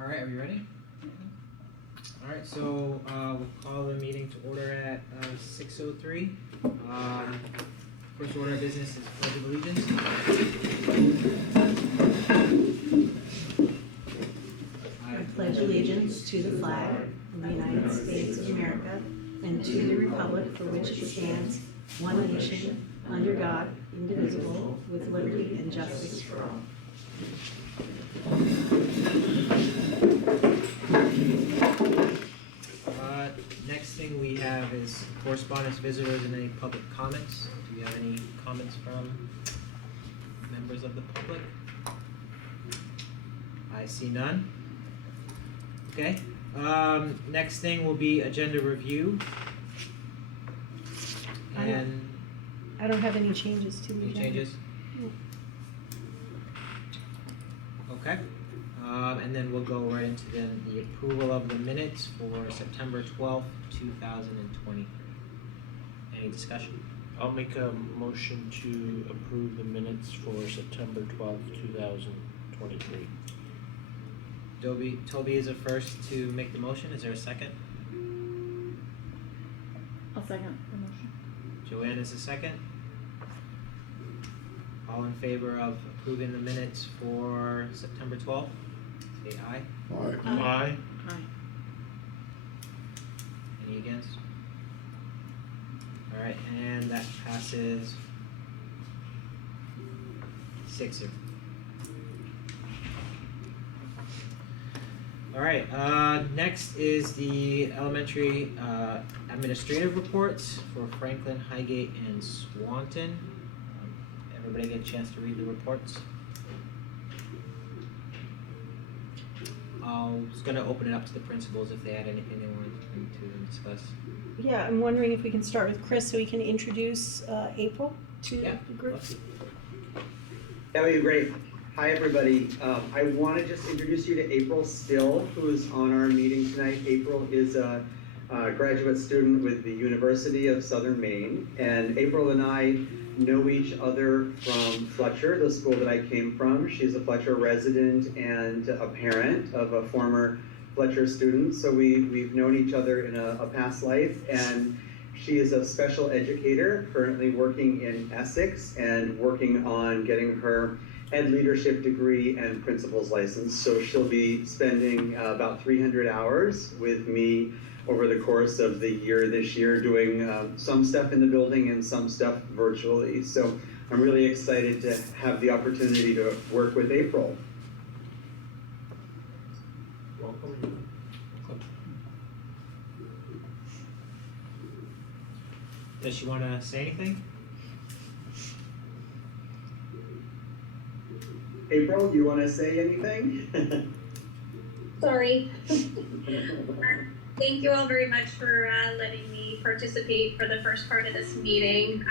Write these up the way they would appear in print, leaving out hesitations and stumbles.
All right, are we ready? All right, so we'll call the meeting to order at 6:03. First order of business is Pledge of Allegiance. I pledge allegiance to the flag of the United States of America and to the republic for which it stands, one nation, under God, indivisible, with liberty and justice for all. Next thing we have is correspondence, visitors, and any public comments. Do you have any comments from members of the public? I see none. Okay. Next thing will be agenda review. And I don't have any changes to the any agenda. changes? Okay. And then we'll go right into then the approval of the minutes for September 12th, 2023. Any discussion? I'll make a motion to approve the minutes for September 12th, 2023. Toby is the first to make the motion. Is there a second? I'll second the motion. Joanne is the second. All in favor of approving the minutes for September 12th? Say aye. Aye. Aye. Any against? Alright, and that passes 6-0. Alright, next is the elementary administrative reports for Franklin, Highgate, and Swanton. Everybody get a chance to read the reports? I was going to open it up to the principals if they had anything they wanted to discuss. Yeah, I'm wondering if we can start with Chris so he can introduce April to Yeah, the group. let's see. That would be great. Hi, everybody. I want to just introduce you to April Still, who is on our meeting tonight. April is a graduate student with the University of Southern Maine, and April and I know each other from Fletcher, the school that I came from. She's a Fletcher resident and a parent of a former Fletcher student, so we've known each other in a past life, and she is a special educator currently working in Essex and working on getting her Ed Leadership degree and principal's license. So she'll be spending about 300 hours with me over the course of the year this year, doing some stuff in the building and some stuff virtually. So I'm really excited to have the opportunity to work with April. Welcome. Does she want to say anything? April, do you want to say anything? Sorry. Thank you all very much for letting me participate for the first part of this meeting.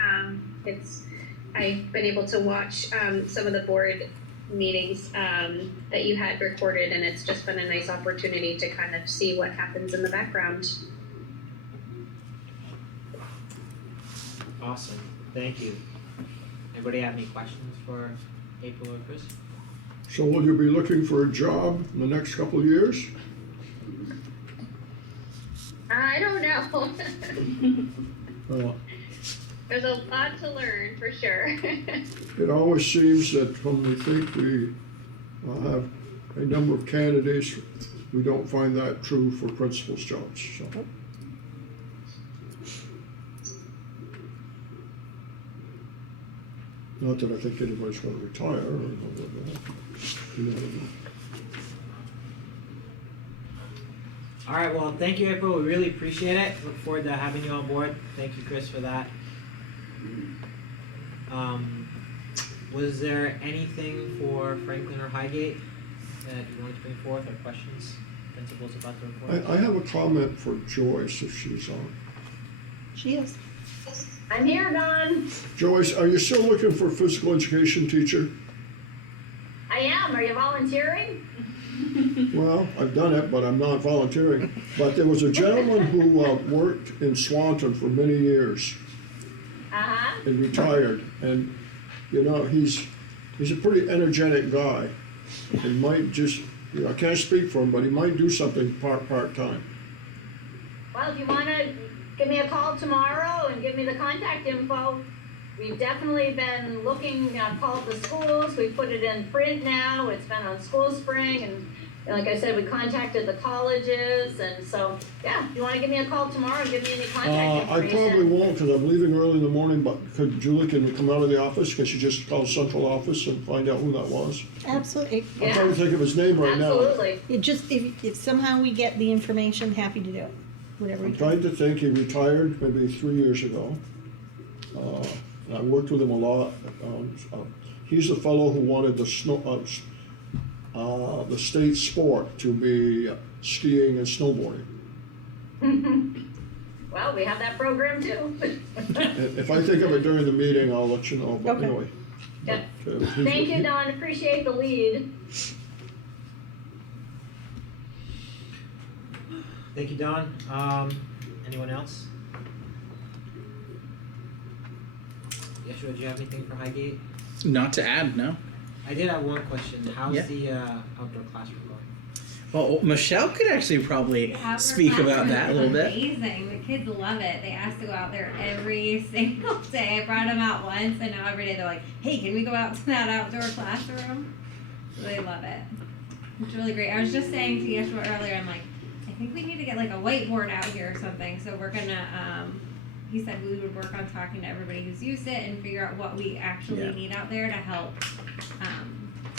I've been able to watch some of the board meetings that you had recorded, and it's just been a nice opportunity to kind of see what happens in the background. Awesome. Thank you. Anybody have any questions for April or Chris? So will you be looking for a job in the next couple of years? I don't know. Well, There's a lot to learn for sure. it always seems that when we think we have a number of candidates, we don't find that true for principals' jobs. So. Not that I think anybody's going to retire or All right, well, thank you, April. We really appreciate it. Look forward to having you on board. Thank you, Chris, for that. Was there anything for Franklin or Highgate that you wanted to bring forth, or questions, principals about the report? I have a comment for Joyce if she's on. She is. I'm here, Don. Joyce, are you still looking for a physical education teacher? I am. Are you volunteering? Well, I've done it, but I'm not volunteering. But there was a gentleman who worked in Swanton for many years Uh-huh. and retired. And, you know, he's a pretty energetic guy and might just I can't speak for him, but he might do something part-time. Well, if you wanna give me a call tomorrow and give me the contact info, we've definitely been looking, called the schools, we put it in print now, it's been on School Spring, and like I said, we contacted the colleges, and so, yeah, if you wanna give me a call tomorrow and give me any contact I probably information. won't, because I'm leaving early in the morning, but could Julie can come out of the office, because she just called central office and find out who that was? Absolutely. I'm Yeah. trying to think of his name right now. Absolutely. It just, if somehow we get the information, happy to do it, whatever we I'm can. trying to think, he retired maybe 3 years ago. And I worked with him a lot. He's the fellow who wanted the state sport to be skiing and snowboarding. Well, we have that program too. If I think of it during the meeting, I'll let you know, but Okay. anyway. Yeah. But, Thank you, Don, appreciate the lead. Thank you, Don. Anyone else? Yeshua, do you have anything for Highgate? Not to add, no. I did have one question. How's Yeah. the outdoor classroom going? Well, Michelle could actually probably speak about that a little bit. Amazing. The kids love it. They ask to go out there every single day. I brought them out once, and now every day they're like, "Hey, can we go out to that outdoor classroom?" So they love it. It's really great. I was just saying to Yeshua earlier, I'm like, I think we need to get like a whiteboard out here or something. So we're gonna. He said we would work on talking to everybody who's used it and figure out what we actually Yeah. need out there to help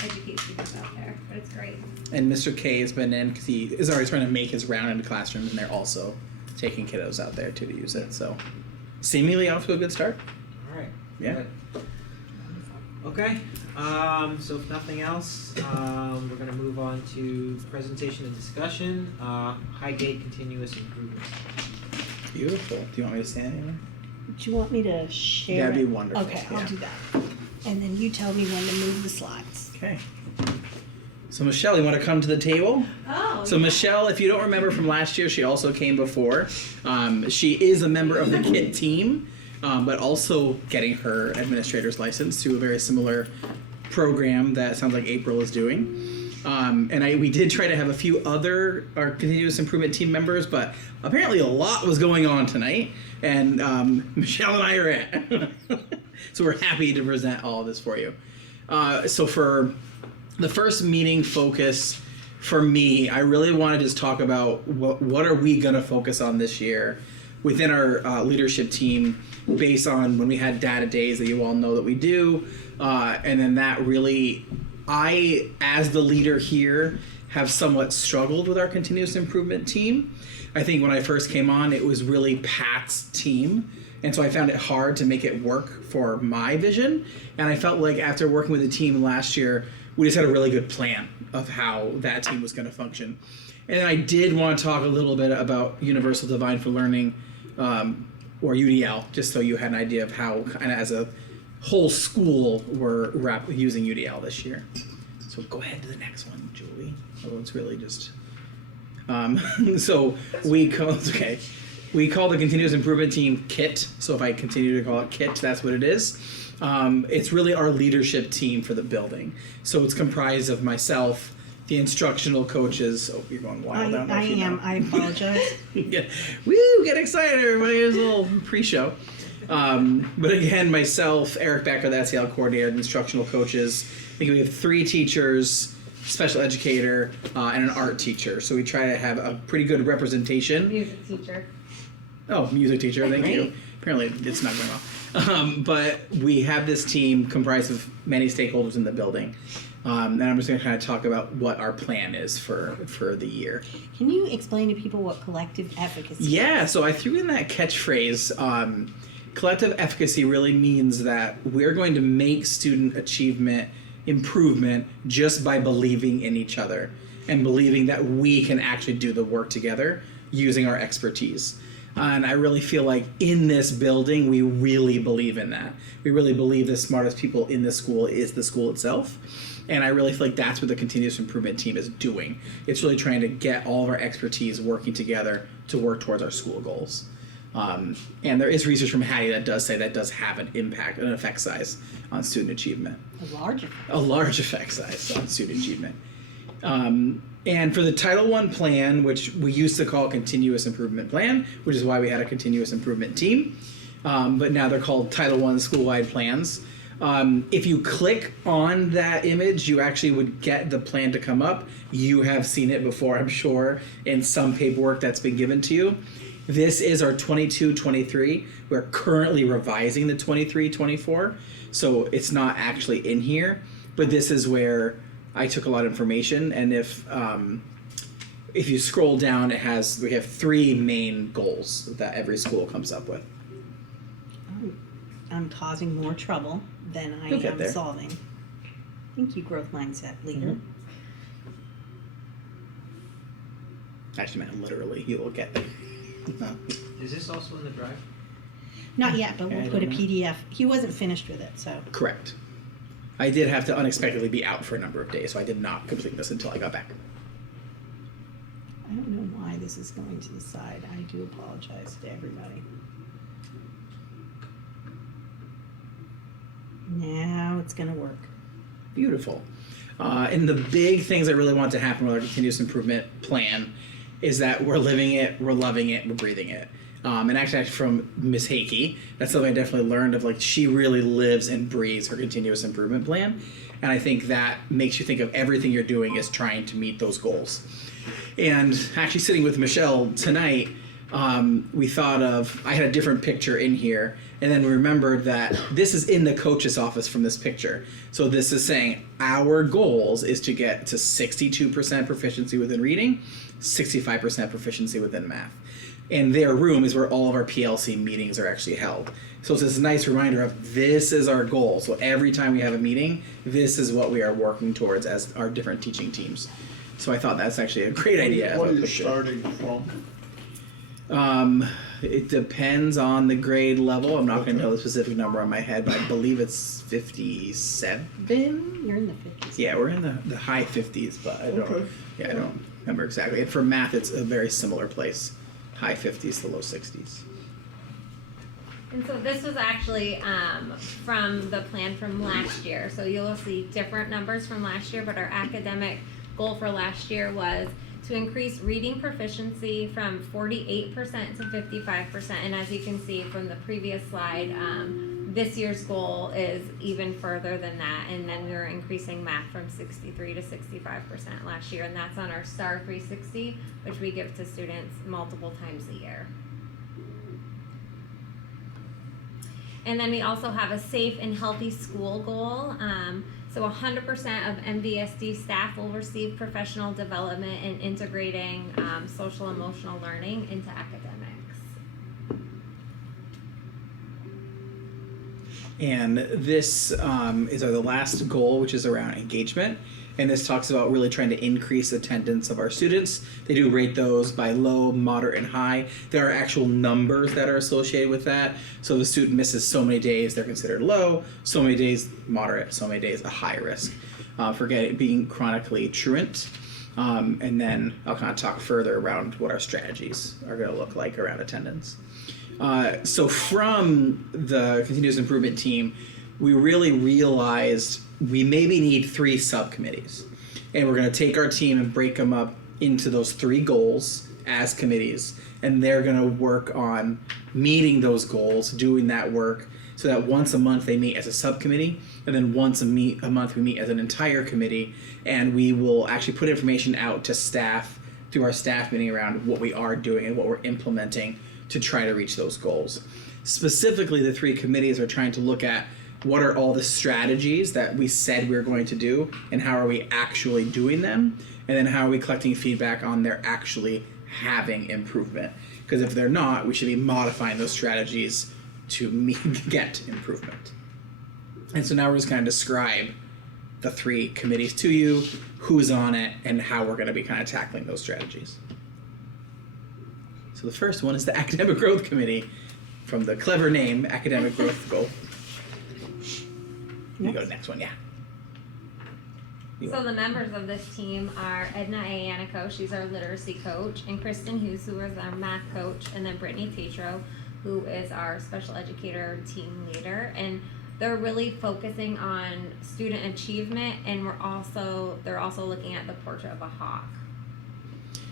educate students out there. But it's great. And Mr. K has been in because he is already trying to make his round into classrooms, and they're also taking kiddos out there too to use it. So, seemingly off to a good start. All right. Yeah. Good. Okay. So if nothing else, we're gonna move on to presentation and discussion. Highgate continuous improvement. Beautiful. Do you want me to stand anywhere? Do you want me to share That'd be it? wonderful, Okay, yeah. I'll do that. And then you tell me when to move the slides. Okay. So Michelle, you want to come to the table? Oh. So Michelle, if you don't remember from last year, she also came before. She is a member of the KIT team, but also getting her administrator's license to a very similar program that sounds like April is doing. And we did try to have a few other our continuous improvement team members, but apparently a lot was going on tonight, and Michelle and I are it. So we're happy to present all of this for you. So for the first meeting focus for me, I really want to just talk about what are we going to focus on this year within our leadership team based on when we had data days that you all know that we do. And then that really, I, as the leader here, have somewhat struggled with our continuous improvement team. I think when I first came on, it was really Pat's team. And so I found it hard to make it work for my vision. And I felt like after working with the team last year, we just had a really good plan of how that team was going to function. And I did want to talk a little bit about Universal Design for Learning, or UDL, just so you had an idea of how, kind of as a whole school, we're using UDL this year. So go ahead to the next one, Julie. Although it's really just... so we call the continuous improvement team KIT. So if I continue to call it KIT, that's what it is. It's really our leadership team for the building. So it's comprised of myself, the instructional coaches. Oh, you're going wild. I am. I apologize. Woo! Get excited, everybody! Here's a little pre-show. But again, myself, Eric Becker, the SEL coordinator, and instructional coaches. I think we have 3 teachers, special educator, and an art teacher. So we try to have a pretty good representation. Music teacher. Oh, music teacher, thank you. Apparently it's not going well. But we have this team comprised of many stakeholders in the building. And I'm just going to kind of talk about what our plan is for the year. Can you explain to people what collective efficacy is? Yeah, so I threw in that catchphrase. Collective efficacy really means that we're going to make student achievement improvement just by believing in each other and believing that we can actually do the work together using our expertise. And I really feel like in this building, we really believe in that. We really believe the smartest people in the school is the school itself. And I really feel like that's what the continuous improvement team is doing. It's really trying to get all of our expertise working together to work towards our school goals. And there is research from Hattie that does say that does have an impact, an effect size on student achievement. A large effect. A large effect size on student achievement. And for the Title I plan, which we used to call Continuous Improvement Plan, which is why we had a continuous improvement team, but now they're called Title I school-wide plans. If you click on that image, you actually would get the plan to come up. You have seen it before, I'm sure, in some paperwork that's been given to you. This is our 22-23. We're currently revising the 23-24, so it's not actually in here, but this is where I took a lot of information, and if you scroll down, we have 3 main goals that every school comes up with. I'm causing more trouble than I You'll get am there. solving. Thank you, growth mindset leader. Actually, meant literally, you will get there. Is this also in the drive? Not yet, but I we'll put a don't know. PDF. He wasn't finished with it, so. Correct. I did have to unexpectedly be out for a number of days, so I did not complete this until I got back. I don't know why this is going to the side. I do apologize to everybody. Now it's gonna work. Beautiful. And the big things that really want to happen with our continuous improvement plan is that we're living it, we're loving it, we're breathing it. And actually from Miss Hakey, that's something I definitely learned of, like, she really lives and breathes her continuous improvement plan. And I think that makes you think of everything you're doing as trying to meet those goals. And actually sitting with Michelle tonight, we thought of, I had a different picture in here, and then we remembered that this is in the coach's office from this picture. So this is saying our goals is to get to 62% proficiency within reading, 65% proficiency within math. And their room is where all of our PLC meetings are actually held. So it's this nice reminder of this is our goal. So every time we have a meeting, this is what we are working towards as our different teaching teams. So I thought that's actually a great idea. What are you picture. starting from? It depends on the grade level. I'm not going to know the specific number on my head, but I believe it's 57. You're in the 50s. Yeah, we're in the high 50s, but I don't. Okay. Yeah, I don't remember exactly. And for math, it's a very similar place, high 50s to low 60s. And so this was actually from the plan from last year. So you'll see different numbers from last year, but our academic goal for last year was to increase reading proficiency from 48% to 55%. And as you can see from the previous slide, this year's goal is even further than that. And then we were increasing math from 63 to 65% last year. And that's on our STAR 360, which we give to students multiple times a year. And then we also have a safe and healthy school goal. So 100% of MVSD staff will receive professional development in integrating social emotional learning into academics. And this is the last goal, which is around engagement. And this talks about really trying to increase attendance of our students. They do rate those by low, moderate, and high. There are actual numbers that are associated with that. So if a student misses so many days, they're considered low, so many days moderate, so many days a high risk. Forget it being chronically truant. And then I'll kind of talk further around what our strategies are going to look like around attendance. So from the continuous improvement team, we really realized we maybe need 3 subcommittees. And we're going to take our team and break them up into those 3 goals as committees. And they're going to work on meeting those goals, doing that work, so that once a month they meet as a subcommittee, and then once a month we meet as an entire committee, and we will actually put information out to staff through our staff meeting around what we are doing and what we're implementing to try to reach those goals. Specifically, the 3 committees are trying to look at what are all the strategies that we said we were going to do, and how are we actually doing them, and then how are we collecting feedback on their actually having improvement. Because if they're not, we should be modifying those strategies to get improvement. And so now we're just going to describe the 3 committees to you, who's on it, and how we're going to be kind of tackling those strategies. So the first one is the Academic Growth Committee, from the clever name, Academic Growth Goal. You go to the next one, yeah. So the members of this team are Edna Ayanico, she's our literacy coach, and Kristen Hughes, who is our math coach, and then Brittany Tatro, who is our special educator team leader. And they're really focusing on student achievement, and they're also looking at the portrait of a hawk.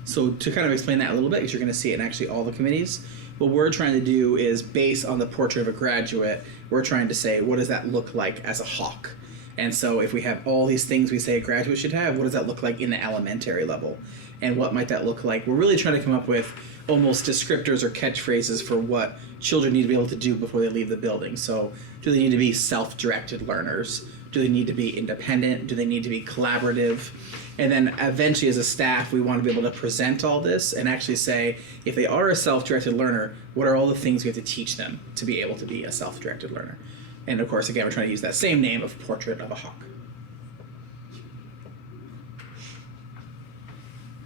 So to kind of explain that a little bit, because you're going to see it in actually all the committees, what we're trying to do is, based on the portrait of a graduate, we're trying to say, what does that look like as a hawk? And so if we have all these things we say a graduate should have, what does that look like in the elementary level? And what might that look like? We're really trying to come up with almost descriptors or catchphrases for what children need to be able to do before they leave the building. So do they need to be self-directed learners? Do they need to be independent? Do they need to be collaborative? And then eventually as a staff, we want to be able to present all this and actually say, if they are a self-directed learner, what are all the things we have to teach them to be able to be a self-directed learner? And of course, again, we're trying to use that same name of Portrait of a Hawk.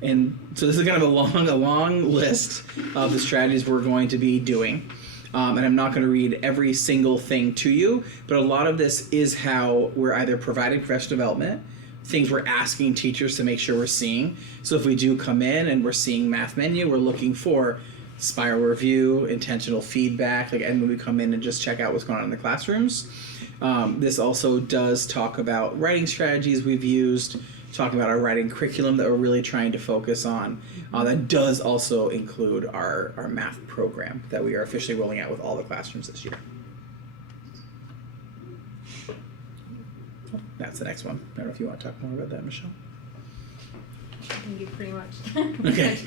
And so this is kind of a long list of the strategies we're going to be doing. And I'm not going to read every single thing to you, but a lot of this is how we're either providing professional development, things we're asking teachers to make sure we're seeing. So if we do come in and we're seeing math menu, we're looking for spiral review, intentional feedback, and when we come in and just check out what's going on in the classrooms. This also does talk about writing strategies we've used, talking about our writing curriculum that we're really trying to focus on. That does also include our math program that we are officially rolling out with all the classrooms this year. That's the next one. I don't know if you want to talk more about that, Michelle. I think you pretty much. Okay.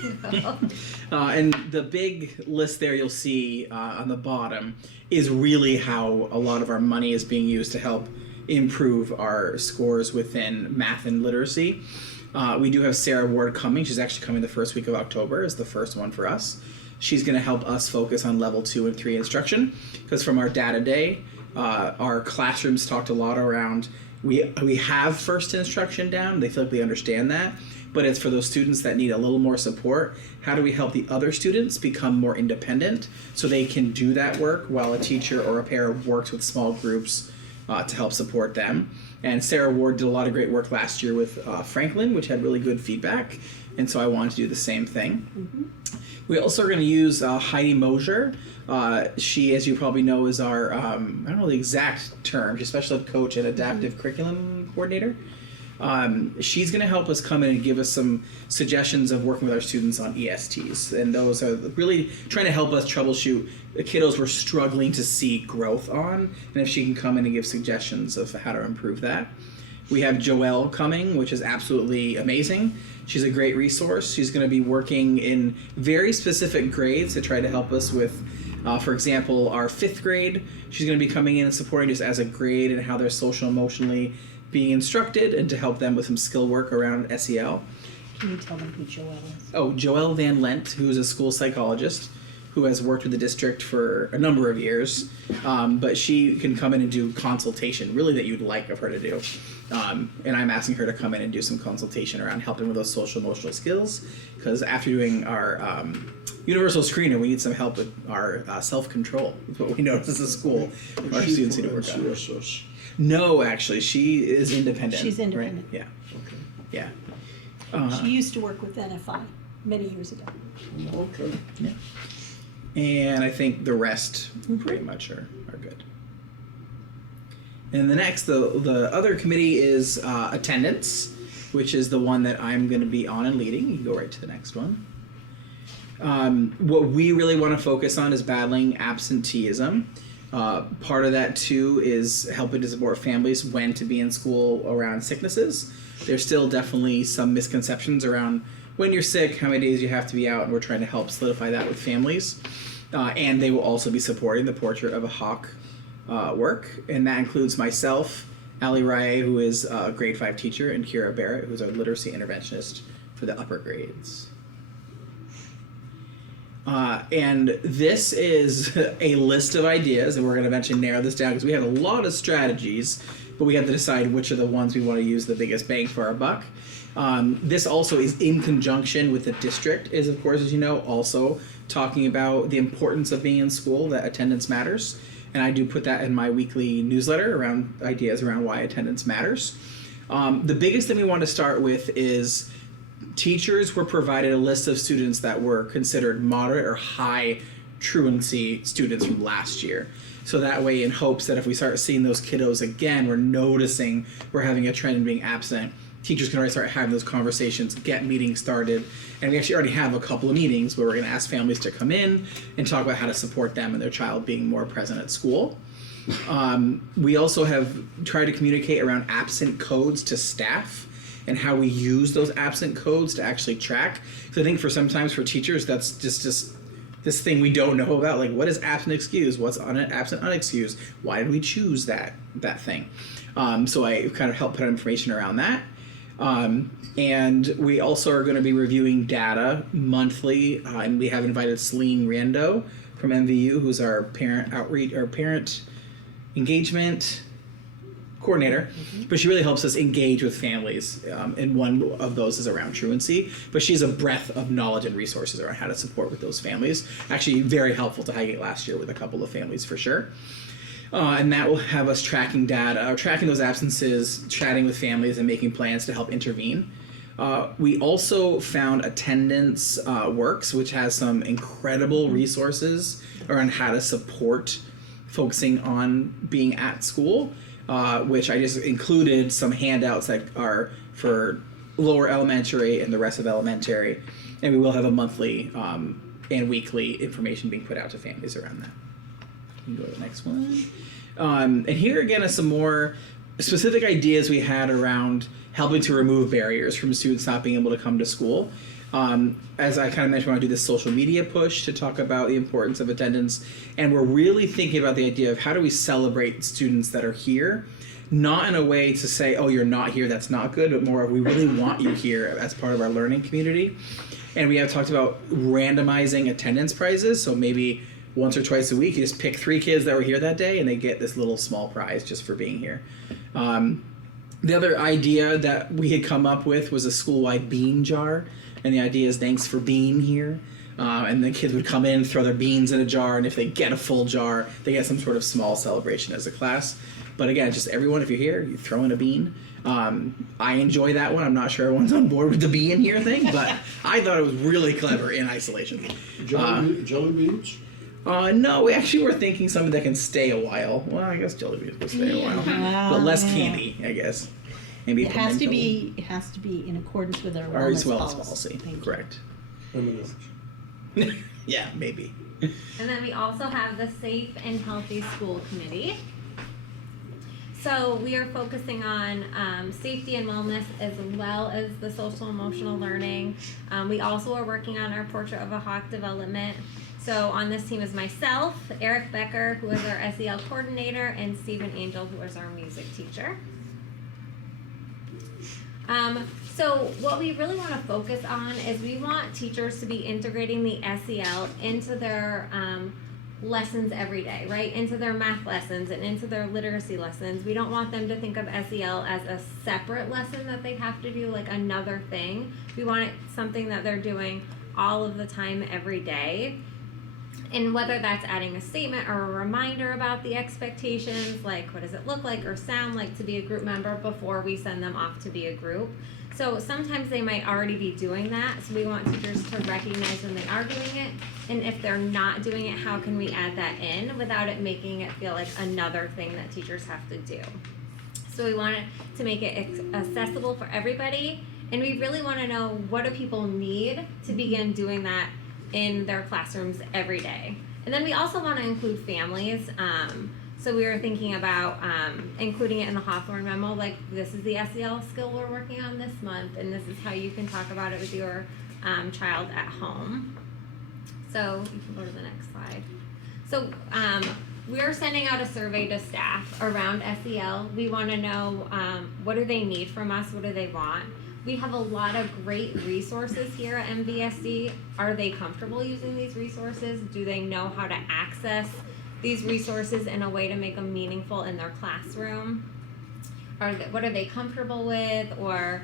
And the big list there you'll see on the bottom is really how a lot of our money is being used to help improve our scores within math and literacy. We do have Sarah Ward coming. She's actually coming the first week of October is the first one for us. She's going to help us focus on level 2 and 3 instruction, because from our data day, our classrooms talked a lot around we have first instruction down. They feel like we understand that, but it's for those students that need a little more support. How do we help the other students become more independent so they can do that work while a teacher or a pair works with small groups to help support them? And Sarah Ward did a lot of great work last year with Franklin, which had really good feedback, and so I wanted to do the same thing. Mm-hmm. We also are going to use Heidi Mosier. She, as you probably know, is our, I don't know the exact term, she's special ed coach and adaptive curriculum coordinator. She's going to help us come in and give us some suggestions of working with our students on ESTs. And those are really trying to help us troubleshoot the kiddos we're struggling to see growth on. And if she can come in and give suggestions of how to improve that. We have Joelle coming, which is absolutely amazing. She's a great resource. She's going to be working in very specific grades to try to help us with, for example, our 5th grade. She's going to be coming in and supporting us as a grade and how they're social emotionally being instructed, and to help them with some skill work around SEL. Can you tell them who Joelle is? Oh, Joelle Van Lent, who's a school psychologist who has worked with the district for a number of years, but she can come in and do consultation, really that you'd like of her to do. And I'm asking her to come in and do some consultation around helping with those social emotional skills, because after doing our universal screener, we need some help with our self-control. Is what we notice as a school. Our students need to work on. No, actually, she is independent. She's independent. Right? Yeah. Yeah. She used to work with NFI many years ago. Okay. Yeah. And I think the rest pretty much are good. And the next, the other committee is attendance, which is the one that I'm going to be on and leading. You can go right to the next one. What we really want to focus on is battling absenteeism. Part of that too is helping to support families when to be in school around sicknesses. There's still definitely some misconceptions around when you're sick, how many days you have to be out, and we're trying to help solidify that with families. And they will also be supporting the Portrait of a Hawk work, and that includes myself, Ali Raye, who is a grade 5 teacher, and Kira Barrett, who's our literacy interventionist for the upper grades. And this is a list of ideas, and we're going to eventually narrow this down because we have a lot of strategies, but we have to decide which are the ones we want to use the biggest bang for our buck. This also is in conjunction with the district, is of course, as you know, also talking about the importance of being in school, that attendance matters. And I do put that in my weekly newsletter around ideas around why attendance matters. The biggest thing we want to start with is teachers were provided a list of students that were considered moderate or high truancy students from last year. So that way, in hopes that if we start seeing those kiddos again, we're noticing we're having a trend in being absent, teachers can already start having those conversations, get meetings started, and we actually already have a couple of meetings where we're going to ask families to come in and talk about how to support them and their child being more present at school. We also have tried to communicate around absent codes to staff and how we use those absent codes to actually track. So I think sometimes for teachers, that's just this thing we don't know about, like what is absent excused, what's absent unexcused, why did we choose that thing? So I kind of helped put information around that. And we also are going to be reviewing data monthly, and we have invited Celine Rando from MVU, who's our parent outreach or parent engagement coordinator, but she really helps us engage with families, and one of those is around truancy, but she's a breadth of knowledge and resources around how to support with those families. Actually very helpful to Highgate last year with a couple of families for sure. And that will have us tracking data, or tracking those absences, chatting with families, and making plans to help intervene. We also found Attendance Works, which has some incredible resources around how to support focusing on being at school, which I just included some handouts that are for lower elementary and the rest of elementary. And we will have a monthly and weekly information being put out to families around that. You can go to the next one. And here again are some more specific ideas we had around helping to remove barriers from students not being able to come to school. As I kind of mentioned, I want to do this social media push to talk about the importance of attendance. And we're really thinking about the idea of how do we celebrate students that are here, not in a way to say, oh, you're not here, that's not good, but more of we really want you here as part of our learning community. And we have talked about randomizing attendance prizes. So maybe once or twice a week, you just pick 3 kids that were here that day and they get this little small prize just for being here. The other idea that we had come up with was a school-wide bean jar. And the idea is thanks for being here. And the kids would come in, throw their beans in a jar, and if they get a full jar, they get some sort of small celebration as a class. But again, just everyone, if you're here, you throw in a bean. I enjoy that one. I'm not sure everyone's on board with the bean here thing, but I thought it was really clever in isolation. Jelly beans? No, we actually were thinking something that can stay a while. Well, I guess jelly beans will stay a while, but less candy, I guess. Maybe It has to be in accordance with our wellness policy. Correct. Yeah, maybe. And then we also have the Safe and Healthy School Committee. So we are focusing on safety and wellness as well as the social emotional learning. We also are working on our Portrait of a Hawk development. So on this team is myself, Eric Becker, who is our SEL coordinator, and Stephen Angel, who is our music teacher. So what we really want to focus on is we want teachers to be integrating the SEL into their lessons every day, right? Into their math lessons and into their literacy lessons. We don't want them to think of SEL as a separate lesson that they have to do, like another thing. We want it something that they're doing all of the time, every day. And whether that's adding a statement or a reminder about the expectations, like what does it look like or sound like to be a group member before we send them off to be a group. So sometimes they might already be doing that, so we want teachers to recognize when they are doing it, and if they're not doing it, how can we add that in without it making it feel like another thing that teachers have to do. So we want it to make it accessible for everybody, and we really want to know what do people need to begin doing that in their classrooms every day. And then we also want to include families. So we were thinking about including it in the Hawthorne memo, like this is the SEL skill we're working on this month, and this is how you can talk about it with your child at home. So you can go to the next slide. So we're sending out a survey to staff around SEL. We want to know what do they need from us, what do they want. We have a lot of great resources here at MVSD. Are they comfortable using these resources? Do they know how to access these resources in a way to make them meaningful in their classroom? What are they comfortable with, or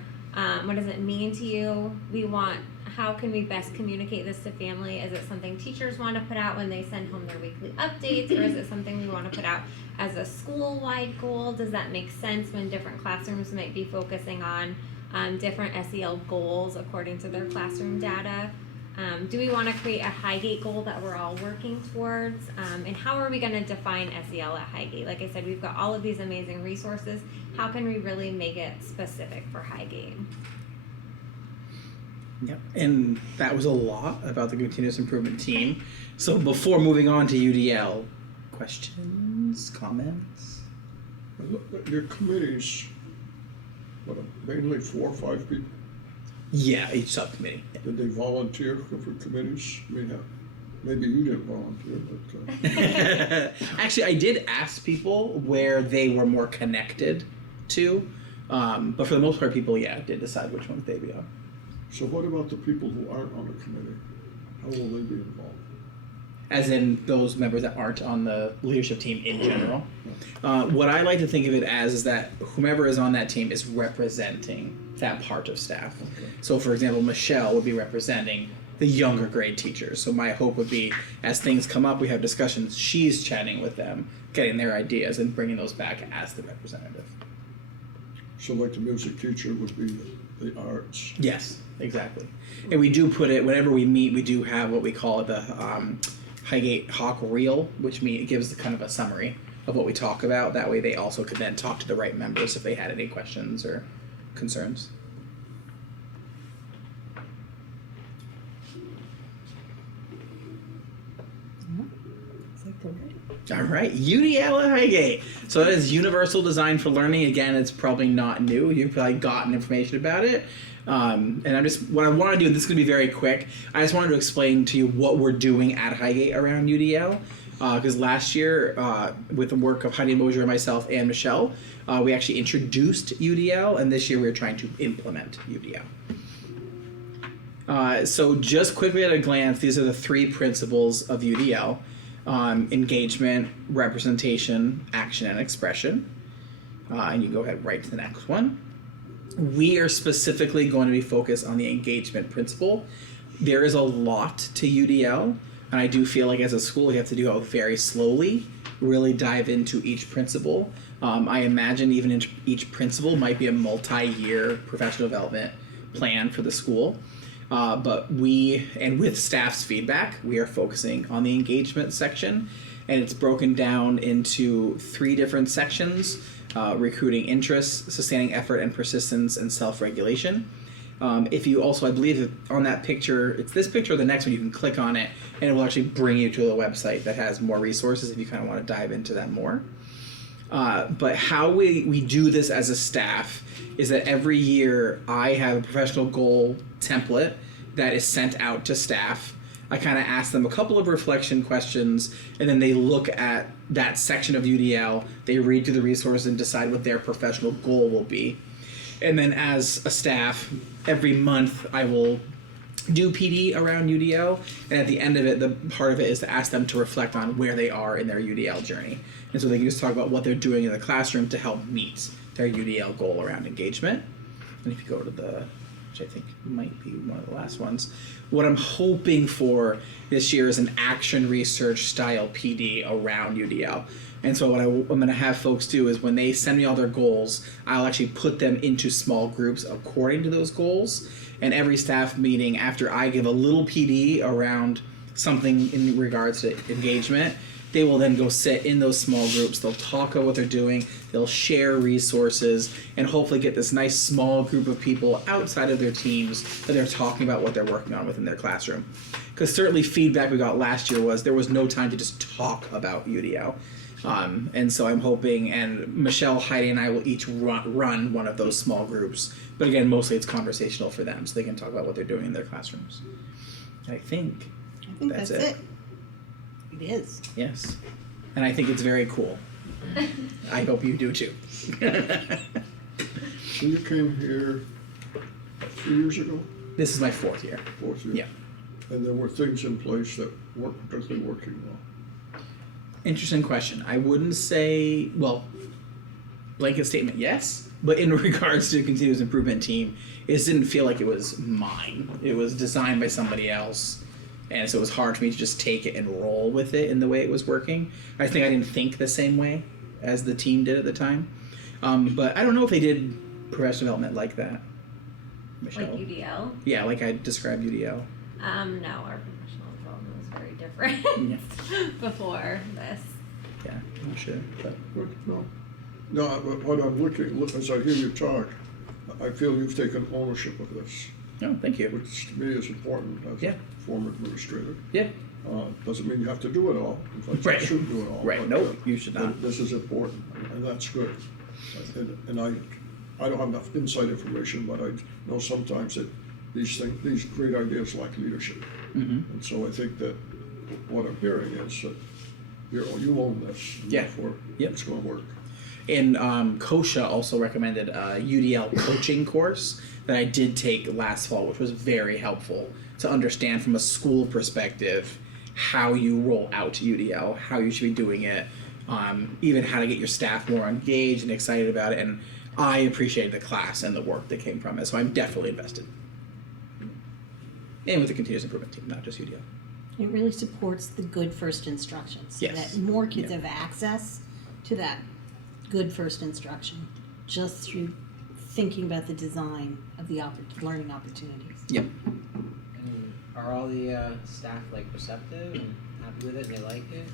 what does it mean to you? We want, how can we best communicate this to family? Is it something teachers want to put out when they send home their weekly updates, or is it something we want to put out as a school-wide goal? Does that make sense when different classrooms might be focusing on different SEL goals according to their classroom data? Do we want to create a Highgate goal that we're all working towards? And how are we going to define SEL at Highgate? Like I said, we've got all of these amazing resources. How can we really make it specific for Highgate? Yep, and that was a lot about the continuous improvement team. So before moving on to UDL, questions, comments? Your committees, what, mainly 4 or 5 people? Yeah, each subcommittee. Did they volunteer for committees? I mean, maybe you didn't volunteer, but. Actually, I did ask people where they were more connected to, but for the most part, people, did decide which ones they'd be on. So what about the people who aren't on the committee? How will they be involved? As in those members that aren't on the leadership team in general. What I like to think of it as is that whomever is on that team is representing that part of staff. Okay. So for example, Michelle would be representing the younger grade teachers. So my hope would be as things come up, we have discussions, she's chatting with them, getting their ideas and bringing those back as the representative. So like the music teacher would be the arts. Yes, exactly. And we do put it, whenever we meet, we do have what we call the Highgate Hawk Reel, which gives kind of a summary of what we talk about. That way they also could then talk to the right members if they had any questions or concerns. All right, UDL at Highgate. So that is Universal Design for Learning. Again, it's probably not new. You've probably gotten information about it. And what I want to do, this is going to be very quick. I just wanted to explain to you what we're doing at Highgate around UDL. Because last year, with the work of Heidi Mosier, myself, and Michelle, we actually introduced UDL, and this year we're trying to implement UDL. So just quickly at a glance, these are the 3 principles of UDL. Engagement, representation, action, and expression. And you can go ahead right to the next one. We are specifically going to be focused on the engagement principle. There is a lot to UDL, and I do feel like as a school we have to do it very slowly, really dive into each principle. I imagine even each principle might be a multi-year professional development plan for the school. But with staff's feedback, we are focusing on the engagement section, and it's broken down into 3 different sections: recruiting interest, sustaining effort and persistence, and self-regulation. If you also, I believe on that picture, it's this picture or the next one, you can click on it, and it will actually bring you to the website that has more resources if you kind of want to dive into that more. But how we do this as a staff is that every year I have a professional goal template that is sent out to staff. I kind of ask them a couple of reflection questions, and then they look at that section of UDL, they read through the resource and decide what their professional goal will be. And then as a staff, every month I will do PD around UDL, and at the end of it, the part of it is to ask them to reflect on where they are in their UDL journey. And so they can just talk about what they're doing in the classroom to help meet their UDL goal around engagement. And if you go to which I think might be one of the last ones, what I'm hoping for this year is an action research style PD around UDL. And so what I'm going to have folks do is when they send me all their goals, I'll actually put them into small groups according to those goals. And every staff meeting, after I give a little PD around something in regards to engagement, they will then go sit in those small groups. They'll talk about what they're doing. They'll share resources and hopefully get this nice small group of people outside of their teams that they're talking about what they're working on within their classroom. Because certainly feedback we got last year was there was no time to just talk about UDL. And so I'm hoping, and Michelle, Heidi, and I will each run one of those small groups. But again, mostly it's conversational for them, so they can talk about what they're doing in their classrooms. I think that's it. It is. Yes. And I think it's very cool. I hope you do too. So you came here 3 years ago? This is my 4th year. 4th year? Yeah. And there were things in place that weren't particularly working well? Interesting question. I wouldn't say, well, blanket statement, yes. But in regards to the continuous improvement team, it just didn't feel like it was mine. It was designed by somebody else. And so it was hard for me to just take it and roll with it in the way it was working. I think I didn't think the same way as the team did at the time. But I don't know if they did professional development like that. Michelle? Like UDL? Yeah, like I described UDL. No, our professional development was very different before this. Yeah, I'm sure. But No, but what I'm looking, as I hear you talk, I feel you've taken ownership of this, no, thank you. which to me is important as Yeah. a former administrator. Yeah. Doesn't mean you have to do it all. In fact, Right. you shouldn't do it all. Right. but, Nope, you should but not. This is important, and that's good. And I don't have enough inside information, but I know sometimes that these great ideas lack leadership. Mm-hmm. And so I think that what I'm hearing is that you own this, and Yeah. therefore Yep. it's gonna work. And Kosha also recommended a UDL coaching course that I did take last fall, which was very helpful to understand from a school perspective how you roll out UDL, how you should be doing it, even how to get your staff more engaged and excited about it. And I appreciated the class and the work that came from it, so I'm definitely invested. And with the continuous improvement team, not just UDL. It really supports the good first instruction, so Yes. that more kids Yeah. have access to that good first instruction, just through thinking about the design of the learning opportunities. Yep. And are all the staff like receptive and happy with it? They like it?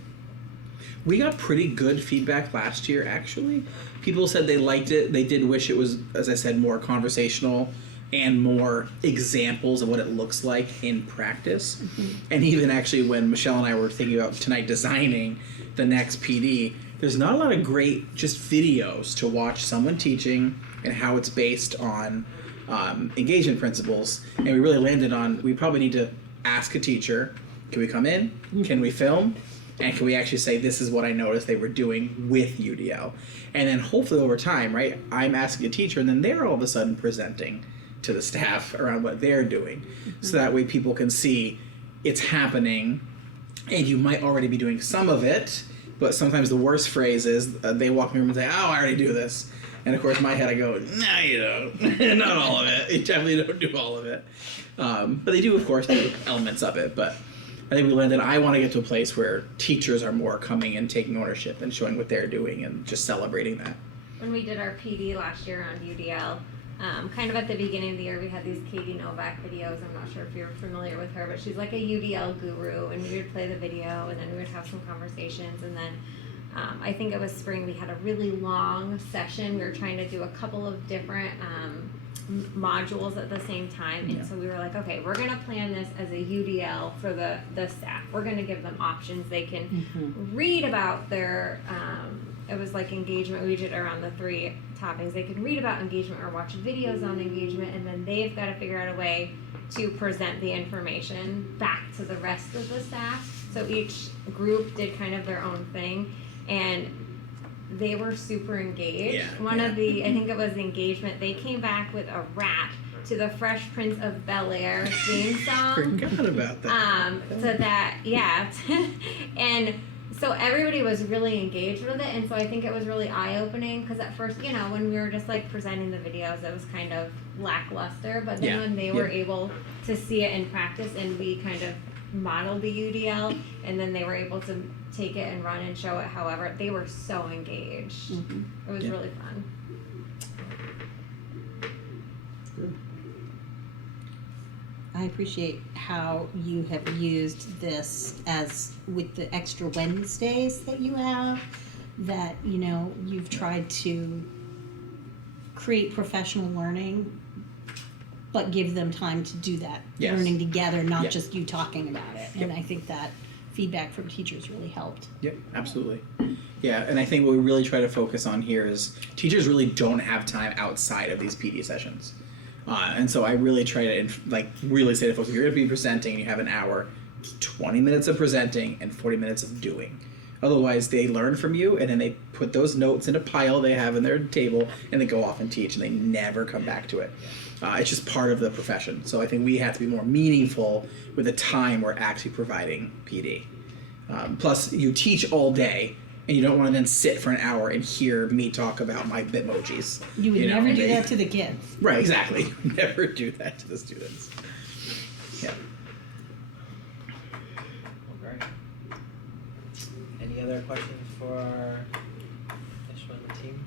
We got pretty good feedback last year, actually. People said they liked it. They did wish it was, as I said, more conversational and more examples of what it looks like in practice. Mm-hmm. And even actually when Michelle and I were thinking about tonight designing the next PD, there's not a lot of great just videos to watch someone teaching and how it's based on engagement principles. And we really landed on, we probably need to ask a teacher, can we come in? Can we film? And can we actually say, this is what I noticed they were doing with UDL? And then hopefully over time, right, I'm asking a teacher and then they're all of a sudden presenting to the staff around what they're doing. So that way people can see it's happening and you might already be doing some of it, but sometimes the worst phrase is they walk in the room and say, oh, I already do this. And of course in my head I go, no you don't, not all of it. You definitely don't do all of it. But they do of course do elements of it, but I think we landed, I want to get to a place where teachers are more coming and taking ownership and showing what they're doing and just celebrating that. When we did our PD last year on UDL, kind of at the beginning of the year, we had these Katie Novak videos. I'm not sure if you're familiar with her, but she's like a UDL guru, and we would play the video, and then we would have some conversations, and then I think it was spring, we had a really long session. We were trying to do a couple of different modules at the same time, and so we were like, okay, we're gonna plan this as a UDL for the staff. We're gonna give them options. They can read about their it was like engagement. We did around the 3 topics. They can read about engagement or watch videos on engagement, and then they've got to figure out a way to present the information back to the rest of the staff. So each group did kind of their own thing, and they were super engaged. One of the, I think it was engagement, they came back with a rap to the Fresh Prince of Bel-Air theme song. Forgot about that. So that, and so everybody was really engaged with it, and so I think it was really eye-opening, because at first, you know, when we were just like presenting the videos, it was kind of lackluster, but then when they were able to see it in practice, and we kind of modeled the UDL, and then they were able to take it and run and show it, however, they were so engaged. It was really fun. I appreciate how you have used this as with the extra Wednesdays that you have, that, you know, you've tried to create professional learning, but give them time to do that learning together, not just you talking about it. And I think that feedback from teachers really helped. Yep, absolutely. Yeah, and I think what we really try to focus on here is teachers really don't have time outside of these PD sessions. And so I really try to really say to folks, if you're going to be presenting and you have an hour, 20 minutes of presenting and 40 minutes of doing. Otherwise, they learn from you, and then they put those notes in a pile they have in their table, and they go off and teach, and they never come back to it. It's just part of the profession. So I think we have to be more meaningful with the time we're actually providing PD. Plus, you teach all day, and you don't want to then sit for an hour and hear me talk about my Bitmojis. You would never do that to the kids. Right, exactly. Never do that to the students. Yeah. Okay. Any other questions for Ishma and the team?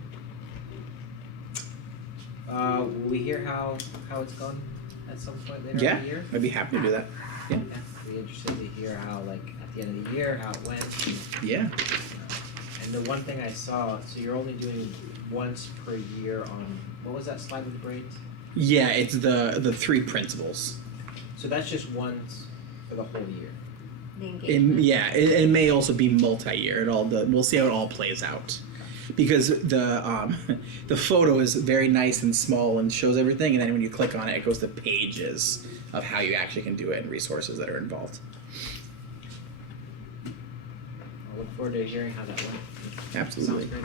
Will we hear how it's gone at some point later in the year? I'd be happy to do that. Yeah. I'd be interested to hear how, like, at the end of the year, how it went. Yeah. And the one thing I saw, so you're only doing once per year on, what was that slide with the braids? Yeah, it's the 3 principles. So that's just once for the whole year. The It, engagement. yeah, it may also be multi-year. We'll see how it all plays out, because the photo is very nice and small and shows everything, and then when you click on it, it goes to pages of how you actually can do it and resources that are involved. I look forward to hearing how that went. Absolutely. Sounds great.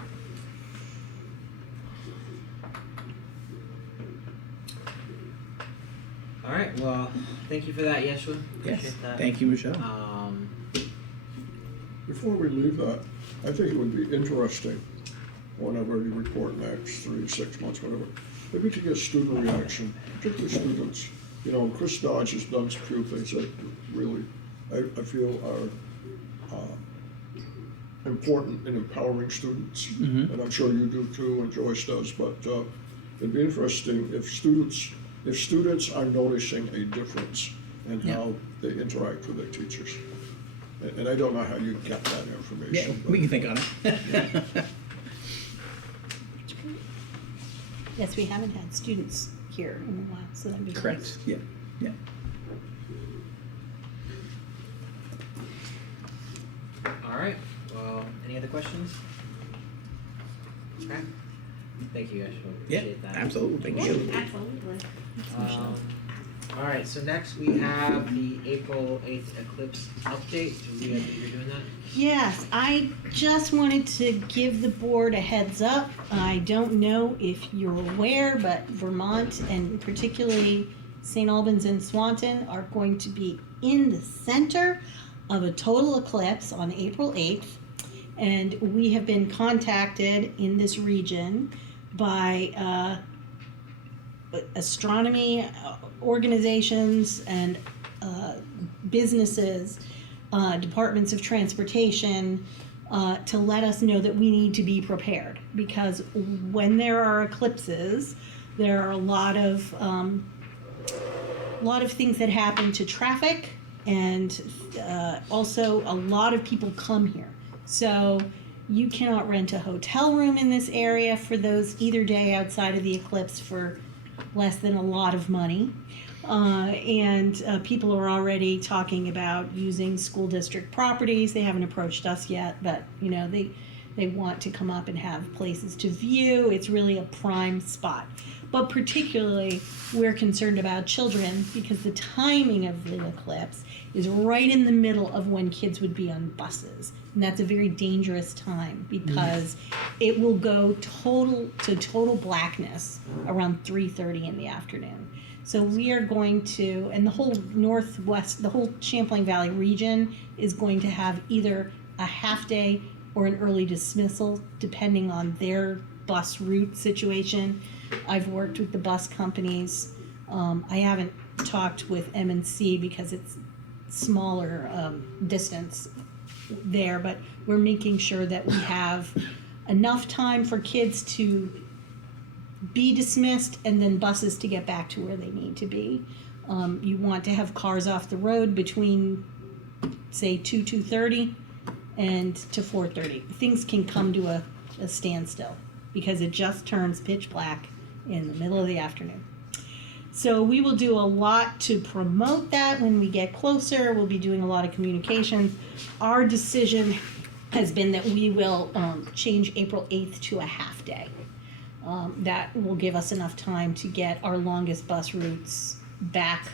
All right, well, thank you for that, Yeshua. Yes. Appreciate that. Thank you, Michelle. Before we leave that, I think it would be interesting, whenever you report next, 3, 6 months, whatever, maybe to get student reaction, particularly students. You know, Chris Dodge has done a few things that really, I feel are important in empowering students. Mhm. And I'm sure you do too, and Joyce does, but it'd be interesting if students are noticing a difference in Yeah. how they interact with their teachers. And I don't know how you get that Yeah, information. we can think on it. Yes, we haven't had students here in a while, so that'd be nice. Correct. Yeah. Yeah. All right, well, any other questions? Okay. Thank you, Yeshua. Yeah. Appreciate that. Absolutely. Thank you. Absolutely. All right, so next we have the April 8th eclipse update. Julia, you're doing that? Yes, I just wanted to give the board a heads up. I don't know if you're aware, but Vermont and particularly St. Albans and Swanton are going to be in the center of a total eclipse on April 8th. And we have been contacted in this region by astronomy organizations and businesses, departments of transportation, to let us know that we need to be prepared, because when there are eclipses, there are a lot of things that happen to traffic, and also a lot of people come here. So you cannot rent a hotel room in this area for those either day outside of the eclipse for less than a lot of money. And people are already talking about using school district properties. They haven't approached us yet, but you know, they want to come up and have places to view. It's really a prime spot. But particularly, we're concerned about children because the timing of the eclipse is right in the middle of when kids would be on buses. And that's a very dangerous time because it will go total blackness around 3:30 in the afternoon. So we are going to, and the whole Northwest, the whole Champlain Valley region is going to have either a half day or an early dismissal, depending on their bus route situation. I've worked with the bus companies. I haven't talked with M&C because it's smaller distance there, but we're making sure that we have enough time for kids to be dismissed and then buses to get back to where they need to be. You want to have cars off the road between, say, 2:30 and to 4:30. Things can come to a standstill because it just turns pitch black in the middle of the afternoon. So we will do a lot to promote that when we get closer. We'll be doing a lot of communications. Our decision has been that we will change April 8th to a half day. That will give us enough time to get our longest bus routes back.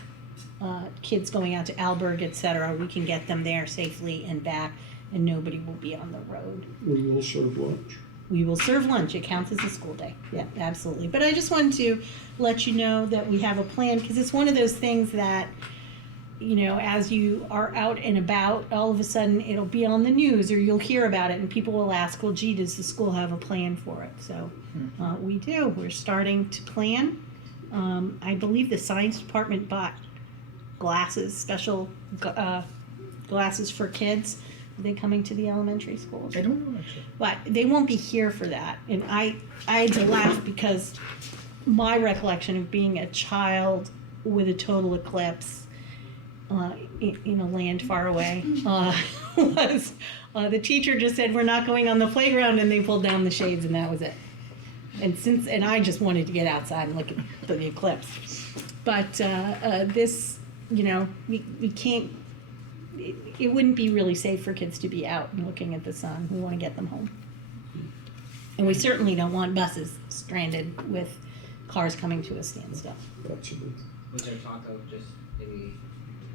Kids going out to Alberg, etc. We can get them there safely and back, and nobody will be on the road. We will serve lunch. We will serve lunch. It counts as a school day. Yeah, absolutely. But I just wanted to let you know that we have a plan, because it's one of those things that, you know, as you are out and about, all of a sudden it'll be on the news or you'll hear about it and people will ask, well, gee, does the school have a plan for it? So we do. We're starting to plan. I believe the science department bought glasses, special glasses for kids. Are they coming to the elementary schools? I don't know actually. But they won't be here for that. And I had to laugh because my recollection of being a child with a total eclipse, in a land far away, was the teacher just said, "We're not going on the playground," and they pulled down the shades, and that was it. And I just wanted to get outside and look at the eclipse. But this, we can't. It wouldn't be really safe for kids to be out and looking at the sun. We want to get them home. And we certainly don't want buses stranded with cars coming to a standstill. Absolutely. Was there talk of just maybe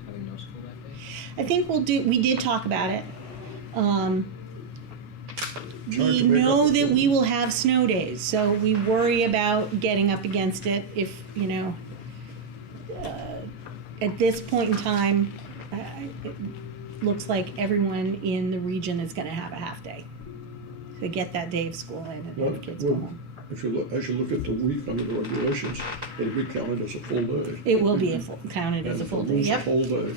having no school that day? I think we did talk about it. We to make know up that for we will have snow days, so we worry about getting up against it if, at this point in time, it looks like everyone in the region is gonna have a half day. To get that day of school in and Well, have kids go home. as you look at the week under the regulations, it'll be counted as a full day. It will be counted as a And full if day, we lose yep, a whole day,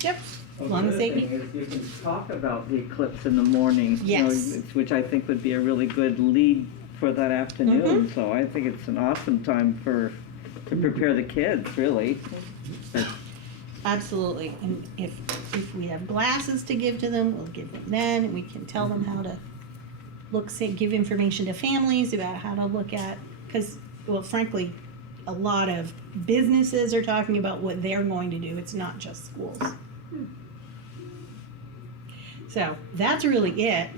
yep. As long as The they, other thing is you can talk about the eclipse in the morning. Yes. Which I think would be a really good lead for that afternoon. So I think it's an awesome time to prepare the kids, really. absolutely, and if we have glasses to give to them, we'll give them then, and we can tell them how to give information to families about how to look at, because, well, frankly, a lot of businesses are talking about what they're going to do. It's not just schools. So that's really it.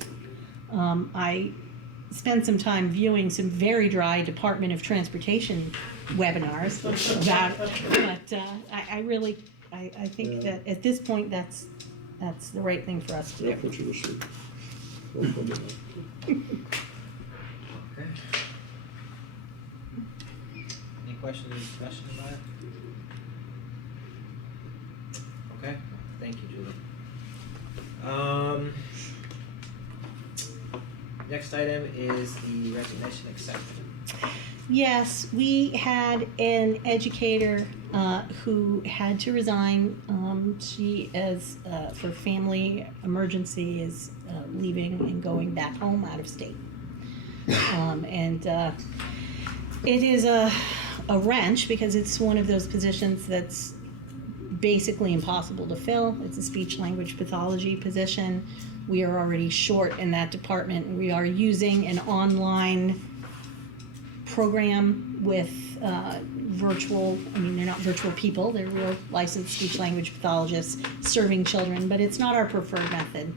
I spent some time viewing some very dry Department of Transportation webinars about it, but I think Yeah. that at this point that's the right thing for us to they'll do. put you to sleep. Don't put it on. Okay. Any questions or discussion about it? Okay, thank you, Julie. Next item is the resignation accepted. Yes, we had an educator who had to resign. She, for family emergency, is leaving and going back home out of state. It is a wrench because it's one of those positions that's basically impossible to fill. It's a speech language pathology position. We are already short in that department. We are using an online program with they're not virtual people, they're real licensed speech language pathologists serving children, but it's not our preferred method.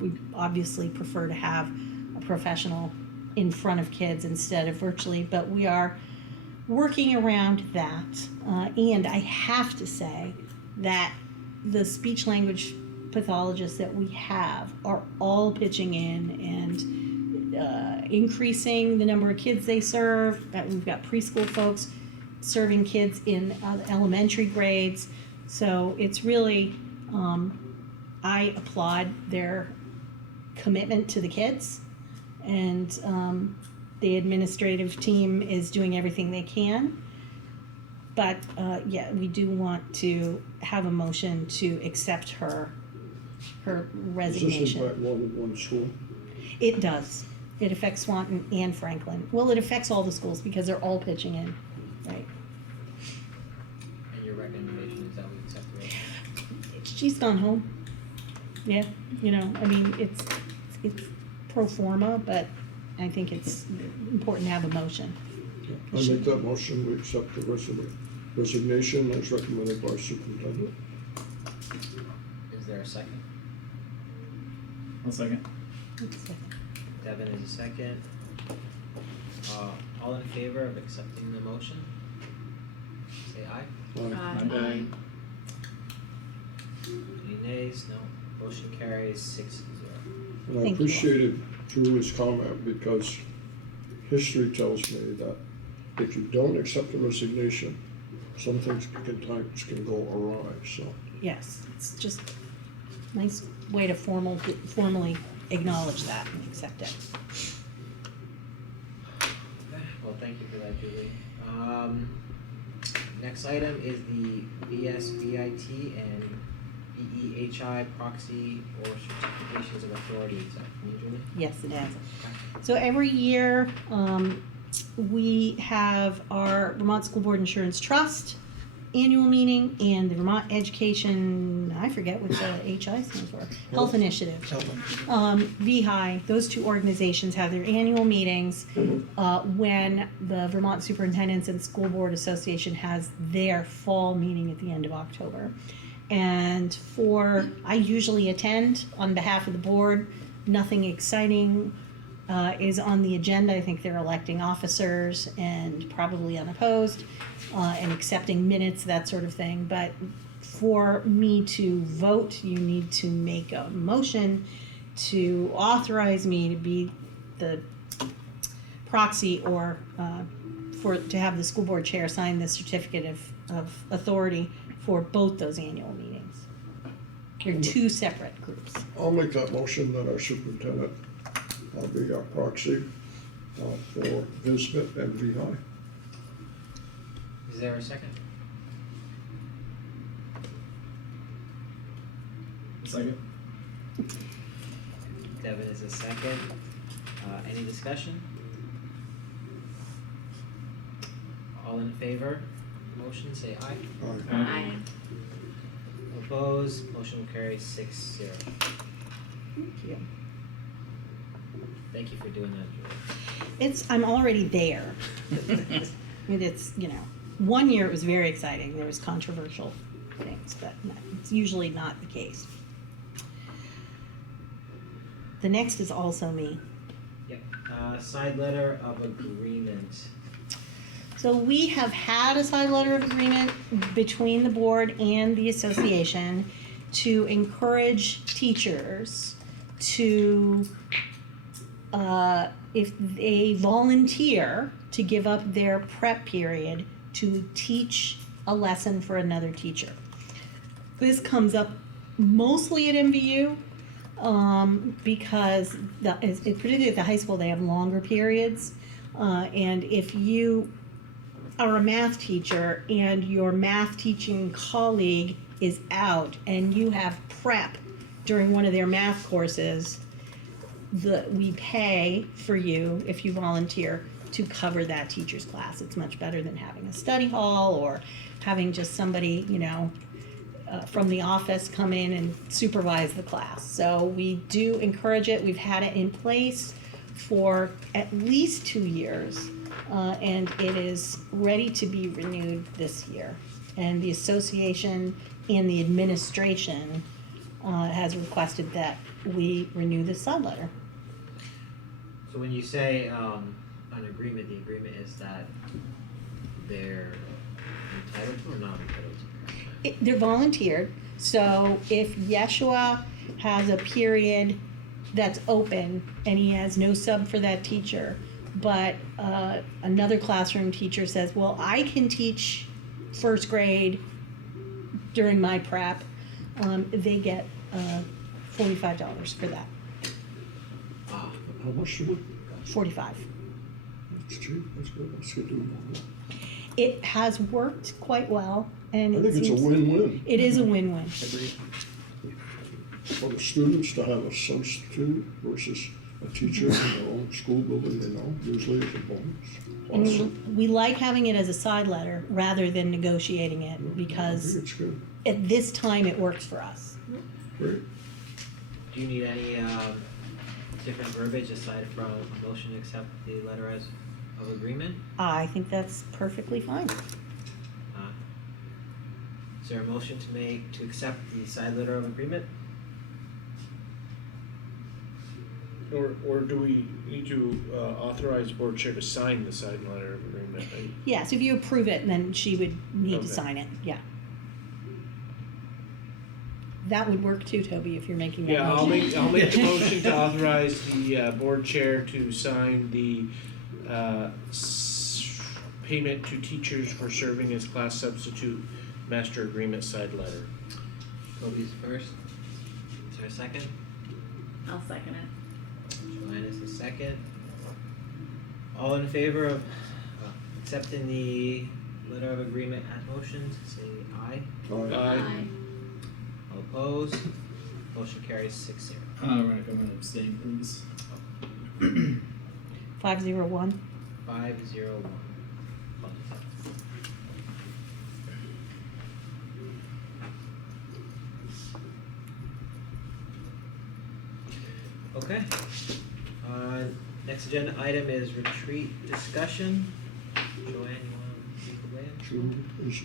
We obviously prefer to have a professional in front of kids instead of virtually, but we are working around that. And I have to say that the speech language pathologists that we have are all pitching in and increasing the number of kids they serve. We've got preschool folks serving kids in elementary grades. So it's really, I applaud their commitment to the kids, and the administrative team is doing everything they can. But yeah, we do want to have a motion to accept her Does this resignation. impact more than one school? It does. It affects Swanton and Franklin. Well, it affects all the schools because they're all pitching in, right? And your recommendation is that we accept the resignation? She's gone home. Yeah, it's pro forma, but I think it's important to have a motion. I make that motion, we accept the resignation as recommended by superintendent. Is there a second? One second. Devin is a second. All in favor of accepting the motion? Say aye. Aye. Any nays? No. Motion carries 6-0. And I Thank you. appreciated Julie's comment because history tells me that if you don't accept the resignation, some things can go awry, so. Yes, it's just a nice way to formally acknowledge that and accept it. Well, thank you for that, Julie. Next item is the VSBIT and BEHI proxy or certifications of authority. Is that from you, Julie? Yes, it is. So every year, we have our Vermont School Board Insurance Trust annual meeting, and the Vermont Education, I forget what the HI stands for, Health Initiative. VHI, those two organizations have their annual meetings when the Vermont Superintendents and School Board Association has their fall meeting at the end of October. And I usually attend on behalf of the board. Nothing exciting is on the agenda. I think they're electing officers and probably unopposed and accepting minutes, that sort of thing. But for me to vote, you need to make a motion to authorize me to be the proxy or to have the school board chair sign the certificate of authority for both those annual meetings. They're two separate groups. I'll make that motion that our superintendent be our proxy for VSBIT and VHI. Is there a second? Second. Devin is a second. Any discussion? All in favor? Motion, say aye. Aye. Opposed? Motion will carry 6-0. Thank you. Thank you for doing that, Julie. I'm already there. It's, 1 year it was very exciting. There was controversial things, but it's usually not the case. The next is also me. Yep. Side letter of agreement. So we have had a side letter of agreement between the board and the association to encourage teachers to, if they volunteer to give up their prep period to teach a lesson for another teacher. This comes up mostly at MVU because particularly at the high school, they have longer periods. And if you are a math teacher and your math teaching colleague is out and you have prep during one of their math courses, we pay for you, if you volunteer, to cover that teacher's class. It's much better than having a study hall or having just somebody, from the office come in and supervise the class. So we do encourage it. We've had it in place for at least 2 years. And it is ready to be renewed this year. And the association and the administration has requested that we renew this side letter. So when you say an agreement, the agreement is that they're entitled to or not entitled to? They're volunteered. So if Yeshua has a period that's open and he has no sub for that teacher, but another classroom teacher says, well, I can teach first grade during my prep, they get $45 for that. Ah, How much do we? 45. That's cheap, that's good, let's get doing more. It has worked quite well, and I think it's a seems- win-win. It is a win-win. For the students to have a substitute versus a teacher in their own school building, usually it's a bonus. And we like having it as a side letter rather than negotiating it I because think it's good, at this time it works for us. great. do you need any different verbiage aside from a motion to accept the letter of agreement? I think that's perfectly fine. Is there a motion to accept the side letter of agreement? Or do we need to authorize board chair to sign the side letter of agreement? Yes, if you approve it, then she would need Okay. to sign it, yeah. That would work too, Toby, if you're making that Yeah, motion. I'll make the motion to authorize the board chair to sign the payment to teachers for serving as class substitute master agreement side letter. Toby's first. Is there a second? I'll second it. Joanna's the second. All in favor of accepting the letter of agreement as motioned, say aye. Aye. All opposed? Motion carries 6-0. We're gonna go ahead and abstain, please. 501. 5-0-1. Okay. Next agenda item is retreat discussion. Joanne, you wanna lead the way? Is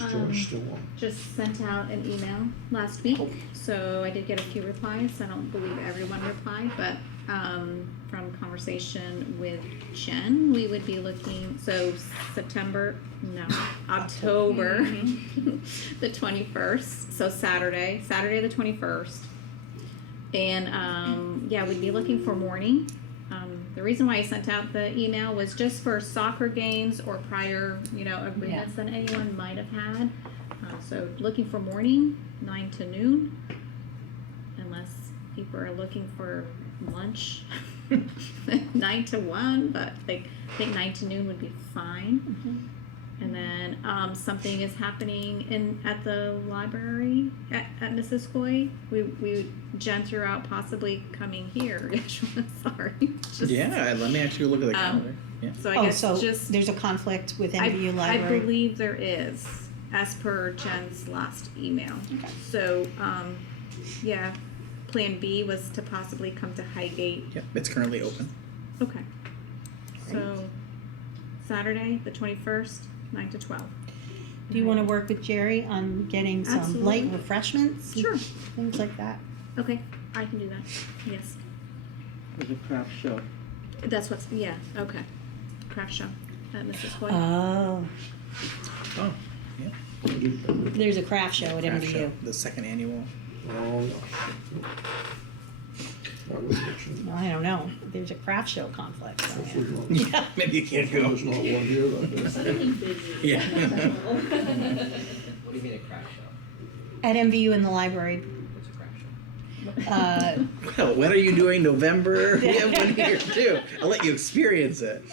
Joyce still on? Just sent out an email last week, so I did get a few replies. I don't believe everyone replied, but from conversation with Jen, we would be looking, so October the 21st, so Saturday the 21st. And yeah, we'd be looking for morning. The reason why I sent out the email was just for soccer games or prior, agreements that anyone might have had. So looking for morning, 9 to noon, unless people are looking for lunch, 9 to 1, but I think 9 to noon would be fine. Mm-hmm. And then something is happening at the library at Missisquoi. We Jen threw out possibly coming here. Sorry. Yeah, let me actually look at the calendar. Yeah. So I guess so just there's a conflict with MVU Library. I believe there is, as per Jen's last email. Okay. So yeah, Plan B was to possibly come to Highgate. Yep, it's currently open. Okay. So Saturday, the 21st, 9 to 12. Do you want to work with Jerry on getting some Absolutely. light refreshments? Sure. Things like that. Okay, I can do that. Yes. There's a craft show. That's what's, yeah, okay. Craft show at Missisquoi. Oh, Oh, yeah. there's a craft show at Craft MVU. show, the second annual. Oh, no. I would mention. No, I don't know. There's a craft show conflict. So, Hopefully not. yeah. Maybe you can't go. There's not one here that day. Yeah. What do you mean a craft show? At MVU in the library. What's a craft show? Well, when are you doing November? We have one here too. I'll let you experience it.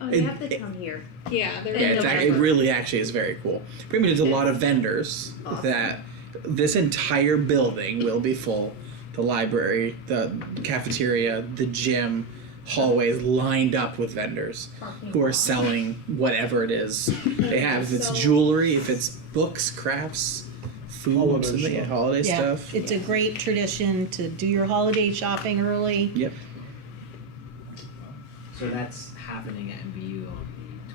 Oh, you you have have to to come here. Yeah, there Yeah, it really actually is very cool. Pretty much, there's a lot of vendors that this entire building will be full. The library, the cafeteria, the gym, hallways lined up with vendors who are selling whatever it is they have. If it's jewelry, if it's books, crafts, food, holiday Yeah, stuff. it's a great tradition to do your holiday shopping early. Yep. So that's happening at MVU on the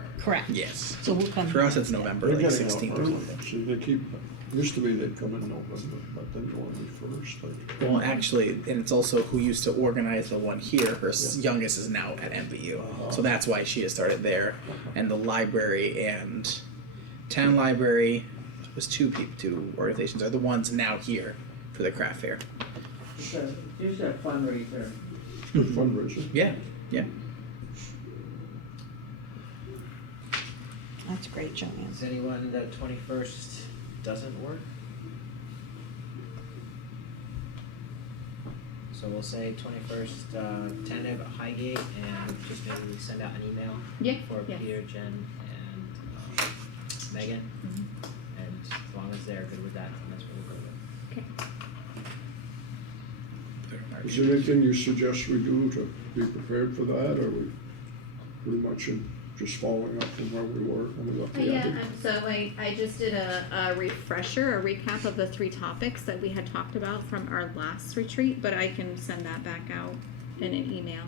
21st. Correct. Yes. So we'll come. For us, it's November, They're like getting out 16th or early. something. See, they keep, used to be they'd come in November, but then go on the first. Like, Well, actually, and it's also who used to organize the one here. Her youngest is now at MVU, so that's why she has started there. And the library and town library was two organizations are the ones now here for the craft fair. It's usually a fundraiser. good fundraiser. Yeah, yeah. That's great, Joanne. Is anyone that 21st doesn't work? So we'll say 21st, tentative at Highgate, and just maybe send out an email Yeah, for yes. Peter, Jen, and Megan. And as long as they're good with that, then that's what we'll go with. Is there anything you suggest we do to be prepared for that, or are we pretty much just following up from where we were when we left the Yeah, other? so I just did a refresher, a recap of the 3 topics that we had talked about from our last retreat, but I can send that back out in an email.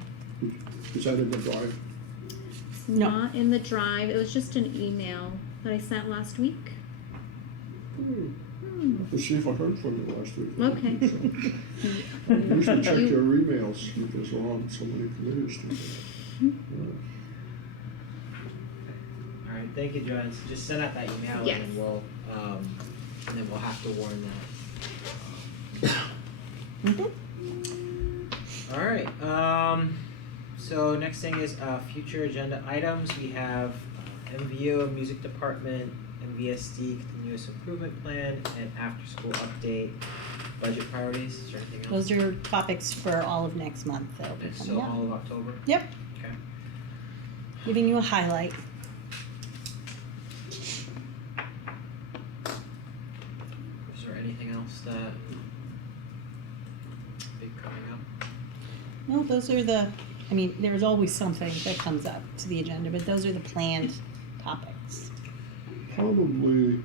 Is that in the drive? It's No. not in the drive, it was just an email that I sent last week. Let's see if I heard from you last week. Okay. Usually check your emails because we're on so many committees. Alright, thank you, Joanne. So just send out that email Yes. and then we'll have to warn that. Alright, so next thing is future agenda items. We have MVO, Music Department, MVSD, Continuous Improvement Plan, and After School Update, Budget Priorities. Is there anything else? Those are topics for all of next month that'll be Okay, coming so up. all of October? Yep, Okay. giving you a highlight. Is there anything else that big coming up? Well, those are there's always something that comes up to the agenda, but those are the planned topics. Probably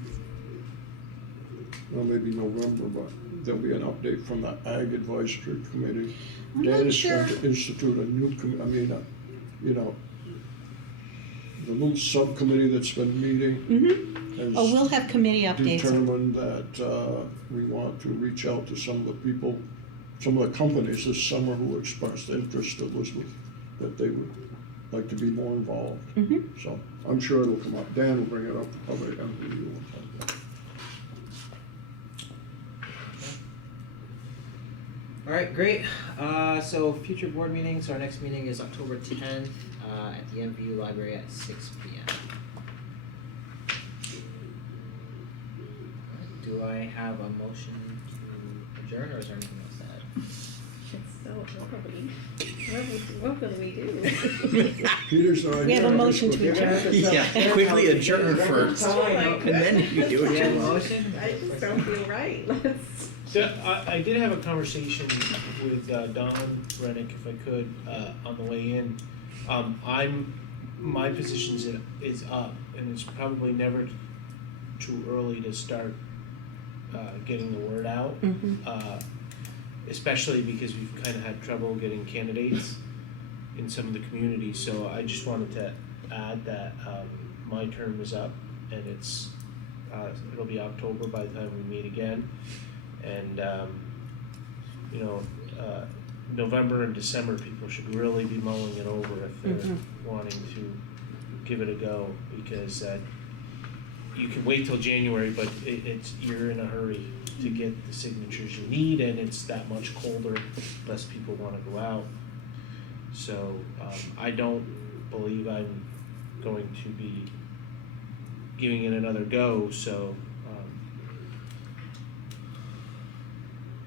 well, maybe November, but there'll be an update from the Ag Advisory Committee. I'm Dan not is sure. going to institute a new you know, the little subcommittee that's been meeting has Oh, we'll have committee updates. determined that we want to reach out to some of the people, some of the companies this summer who expressed interest to Elizabeth, that they would like to be more involved. So I'm sure it'll come up. Dan will bring it up probably at MVU or something. All right, great. So future board meetings, our next meeting is October 10th at the MVU library at 6 p.m. Do I have a motion to adjourn, or is there anything else to add? It's so lovely. What will we do? Peter's not We have here. a motion to adjourn. Yeah, quickly adjourn first, and then you can do what Do you have you a want. motion? I just don't feel right. Let's. So I did have a conversation with Don Rennick, if I could, on the way in. My position is up, and it's probably never too early to start getting the word out. Especially because we've kind of had trouble getting candidates in some of the communities. So I just wanted to add that my term is up, and it'll be October by the time we meet again. And November and December, people should really be mulling it over if they're wanting to give it a go, because you can wait till January, but you're in a hurry to get the signatures you need, and it's that much colder, less people want to go out. So I don't believe I'm going to be giving it another go, so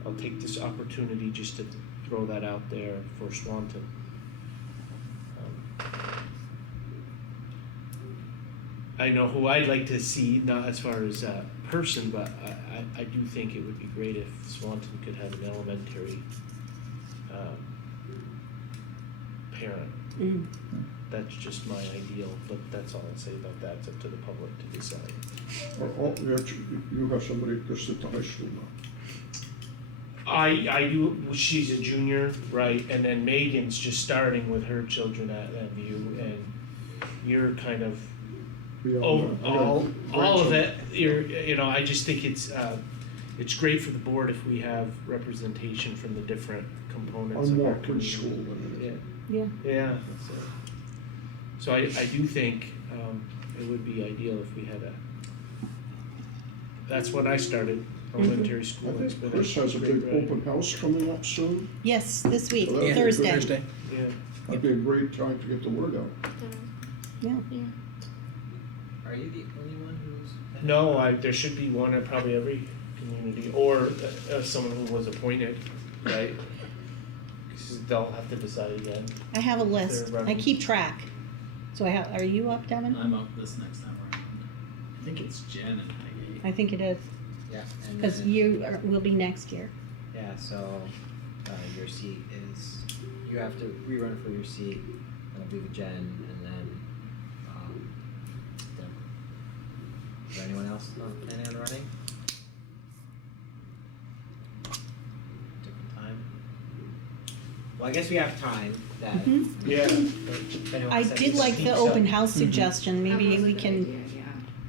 I'll take this opportunity just to throw that out there for Swanton. I know who I'd like to see, not as far as a person, but I do think it would be great if Swanton could have an elementary parent. That's just my ideal, but that's all I'll say about that. It's up to the public to decide. You have somebody just at the high school now. I do. She's a junior, right? And then Megan's just starting with her children at MVU, and you're kind of all of it. I just think it's great for the board if we have representation from the different components I'm of more our community. preschool than Yeah. So I do think it would be ideal if we had that's when I started elementary school. I think Chris has a big open house coming up soon. Yes, this week, Well, that'd be Thursday. Yeah. That'd be a great time to get the word out. Yeah. Are you the only one who's? No, there should be one at probably every community, or someone who was appointed, right? 'Cause they'll have to decide again. I have a list. They're running. I keep track. So are you up, Devin? I'm up this next time around. I think it's Jen and Heidi. I think it is, Yeah. And because then- will be next year. Yeah, so your seat is, you have to rerun for your seat, it'll be with Jen, and then Deb. Is there anyone else planning on running? Different time? Well, I guess we have time that. Yeah. if anyone I wants to did like the speak, open so- house suggestion. Maybe That was we a good can idea, yeah.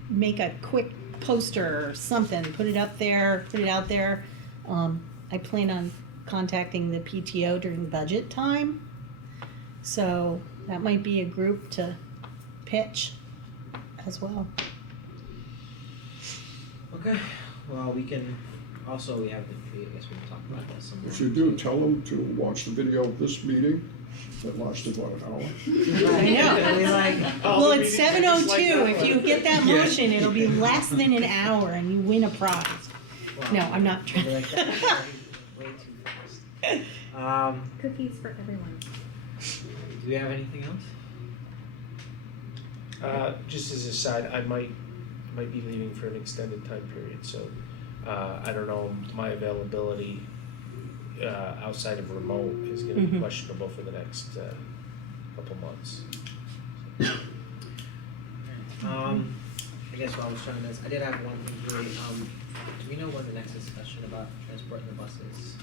make a quick poster or something, put it up there, put it out there. I plan on contacting the PTO during budget time. So that might be a group to pitch as well. Okay, well, we can, also, we have I guess we can talk about that some more. If you do, tell them to watch the video of this meeting that lasted about an hour. I know. We like, Well, it's 7:02. If you get that Yeah. motion, it'll be less than an hour and you win a prize. well, No, I'm not we're trying. like that. Way too fast. Cookies for everyone. Do we have anything else? Just as a side, I might be leaving for an extended time period, so I don't know, my availability outside of remote is gonna be questionable for the next couple months. I guess while I was trying this, I did have one inquiry. Do we know when the next discussion about transporting the buses?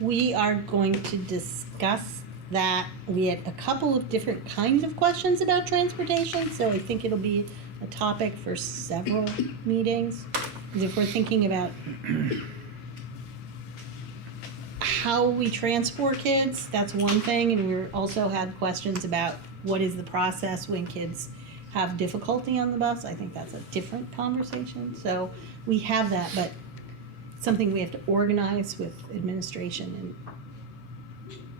We are going to discuss that. We had a couple of different kinds of questions about transportation, so I think it'll be a topic for several meetings. Because if we're thinking about how we transport kids, that's one thing, and we also had questions about what is the process when kids have difficulty on the bus. I think that's a different conversation. So we have that, but something we have to organize with administration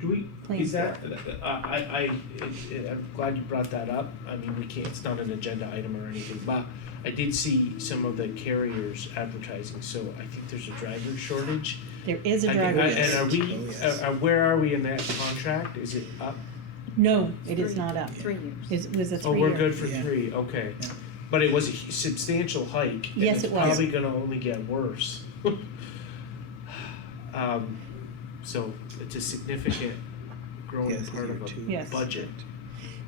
Do we, Plan is that, I'm glad you brought that up. I mean, we can't, it's not an agenda item or anything, but I did see some of the carriers advertising, so I think there's a driver shortage. and there is a I driver. think- And are we, where are we in that contract? Is it up? No, it is not up. 3 years. It was a Oh, 3-year. we're good for Yeah. 3, okay. Yeah. But it was a substantial hike. Yes, and it was. it's probably gonna only get worse. So it's a significant growing Yes, part of Yes. a budget.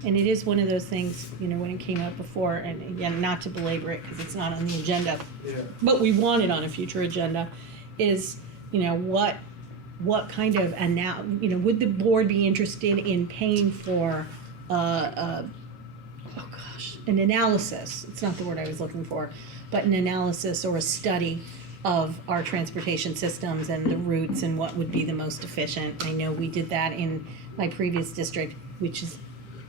And it is one of those things, you know, when it came up before, and again, not to belabor it because it's not on the agenda, Yeah. but we want it on a future agenda, is, you know, what kind of, would the board be interested in paying for, an analysis, it's not the word I was looking for, but an analysis or a study of our transportation systems and the routes and what would be the most efficient. I know we did that in my previous district, which is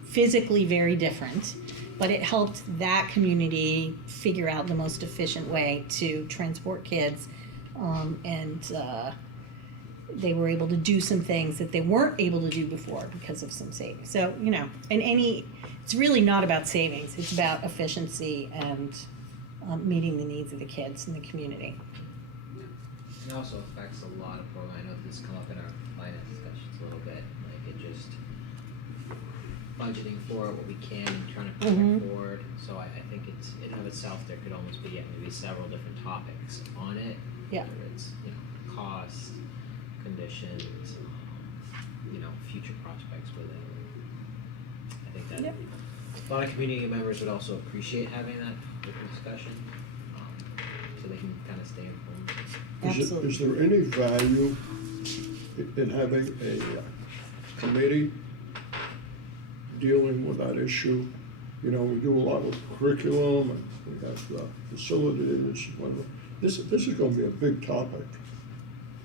physically very different, but it helped that community figure out the most efficient way to transport kids. They were able to do some things that they weren't able to do before because of some savings. So, you know, it's really not about savings, it's about efficiency and meeting the needs of the kids in the community. It also affects a lot of programs. I know this come up in our finance discussions a little bit, like it just budgeting for what we can and trying to project forward. So I think it's, in and of itself, there could almost be maybe several different topics on it. Yeah. Whether it's, you know, cost, conditions, you know, future prospects with it. I think that a lot of community members would also appreciate having that discussion, so they can kind of stay informed. Absolutely. Is there any value in having a committee dealing with that issue? You know, we do a lot with curriculum and we have facilities, whatever. This is gonna be a big topic.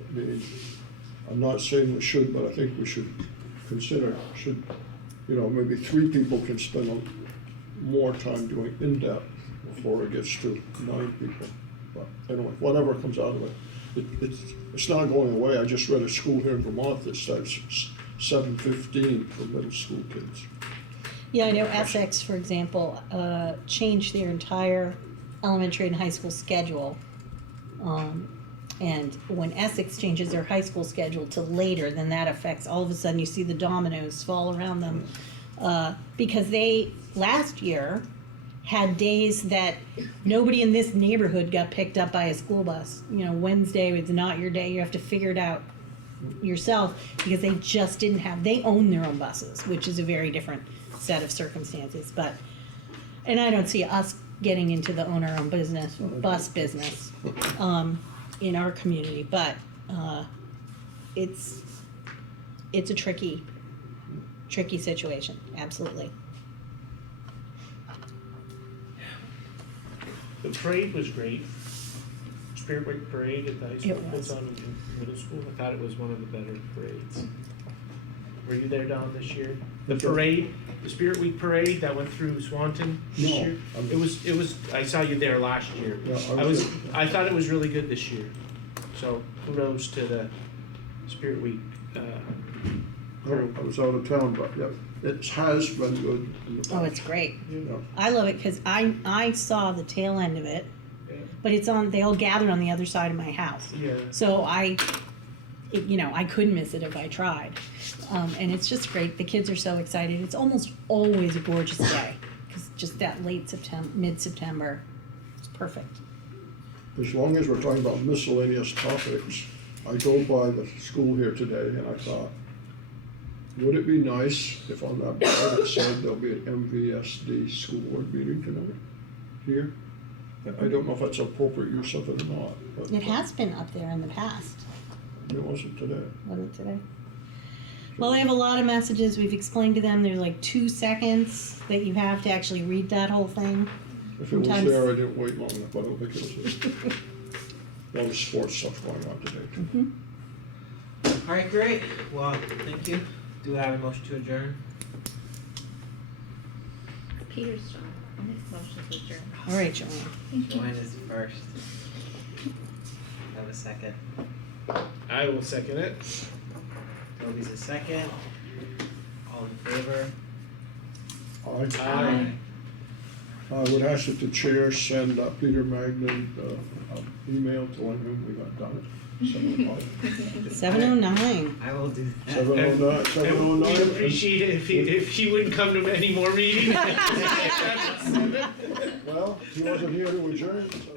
I mean, I'm not saying we should, but I think we should consider, you know, maybe 3 people can spend more time doing in-depth before it gets to 9 people. But anyway, whatever comes out of it, it's not going away. I just read a school here in Vermont that starts 7:15 for middle school kids. Yeah, I know Essex, for example, changed their entire elementary and high school schedule. And when Essex changes their high school schedule to later, then that affects, all of a sudden you see the dominoes fall around them. Because they, last year, had days that nobody in this neighborhood got picked up by a school bus. You know, Wednesday was not your day, you have to figure it out yourself, because they just didn't have, they own their own buses, which is a very different set of circumstances. But, and I don't see us getting into the own our own business, bus business, in our community, but it's a tricky situation, absolutely. The parade was great. Spirit Week parade at the high school It puts was. on in middle school. I thought it was one of the better parades. Were you there, Don, this year? The parade, the Spirit Week parade that went through Swanton this No, year? It was, I saw you there last year. Yeah, I thought it was really good this year. So kudos to the Spirit Week, crew. I was out of town, but yeah, it has been good. Oh, it's great. Yeah. I love it because I saw the tail end of it, but it's on, they all gathered on the other side of my house. Yeah. So I couldn't miss it if I tried. And it's just great. The kids are so excited. It's almost always a gorgeous day because just that late September, mid-September, it's perfect. As long as we're talking about miscellaneous topics, I drove by the school here today and I thought, would it be nice if on that board it said there'll be an MVSD school board meeting tonight here? I don't know if that's appropriate use of it or not, but. It has been up there in the past. It wasn't today. Was it today? Well, they have a lot of messages. We've explained to them there's like 2 seconds that you have to actually read that whole thing. If it was Sometimes- there, I didn't wait long enough, but I don't think it was there. A lot of sports stuff going on today. Mm-hmm. All right, great. Well, thank you. Do I have a motion to adjourn? Peter's job. I'll make a motion to adjourn. All right, Joanne. Joanne is first. Have a second. I will second it. Toby's a second. All in favor? I would ask that the chair send Peter Magnan an email telling him we got done at 7 o'clock. 7:09. I will do that. 7:09, 7:09. We'd appreciate it if he wouldn't come to any more meetings. Well, he wasn't here to adjourn, so.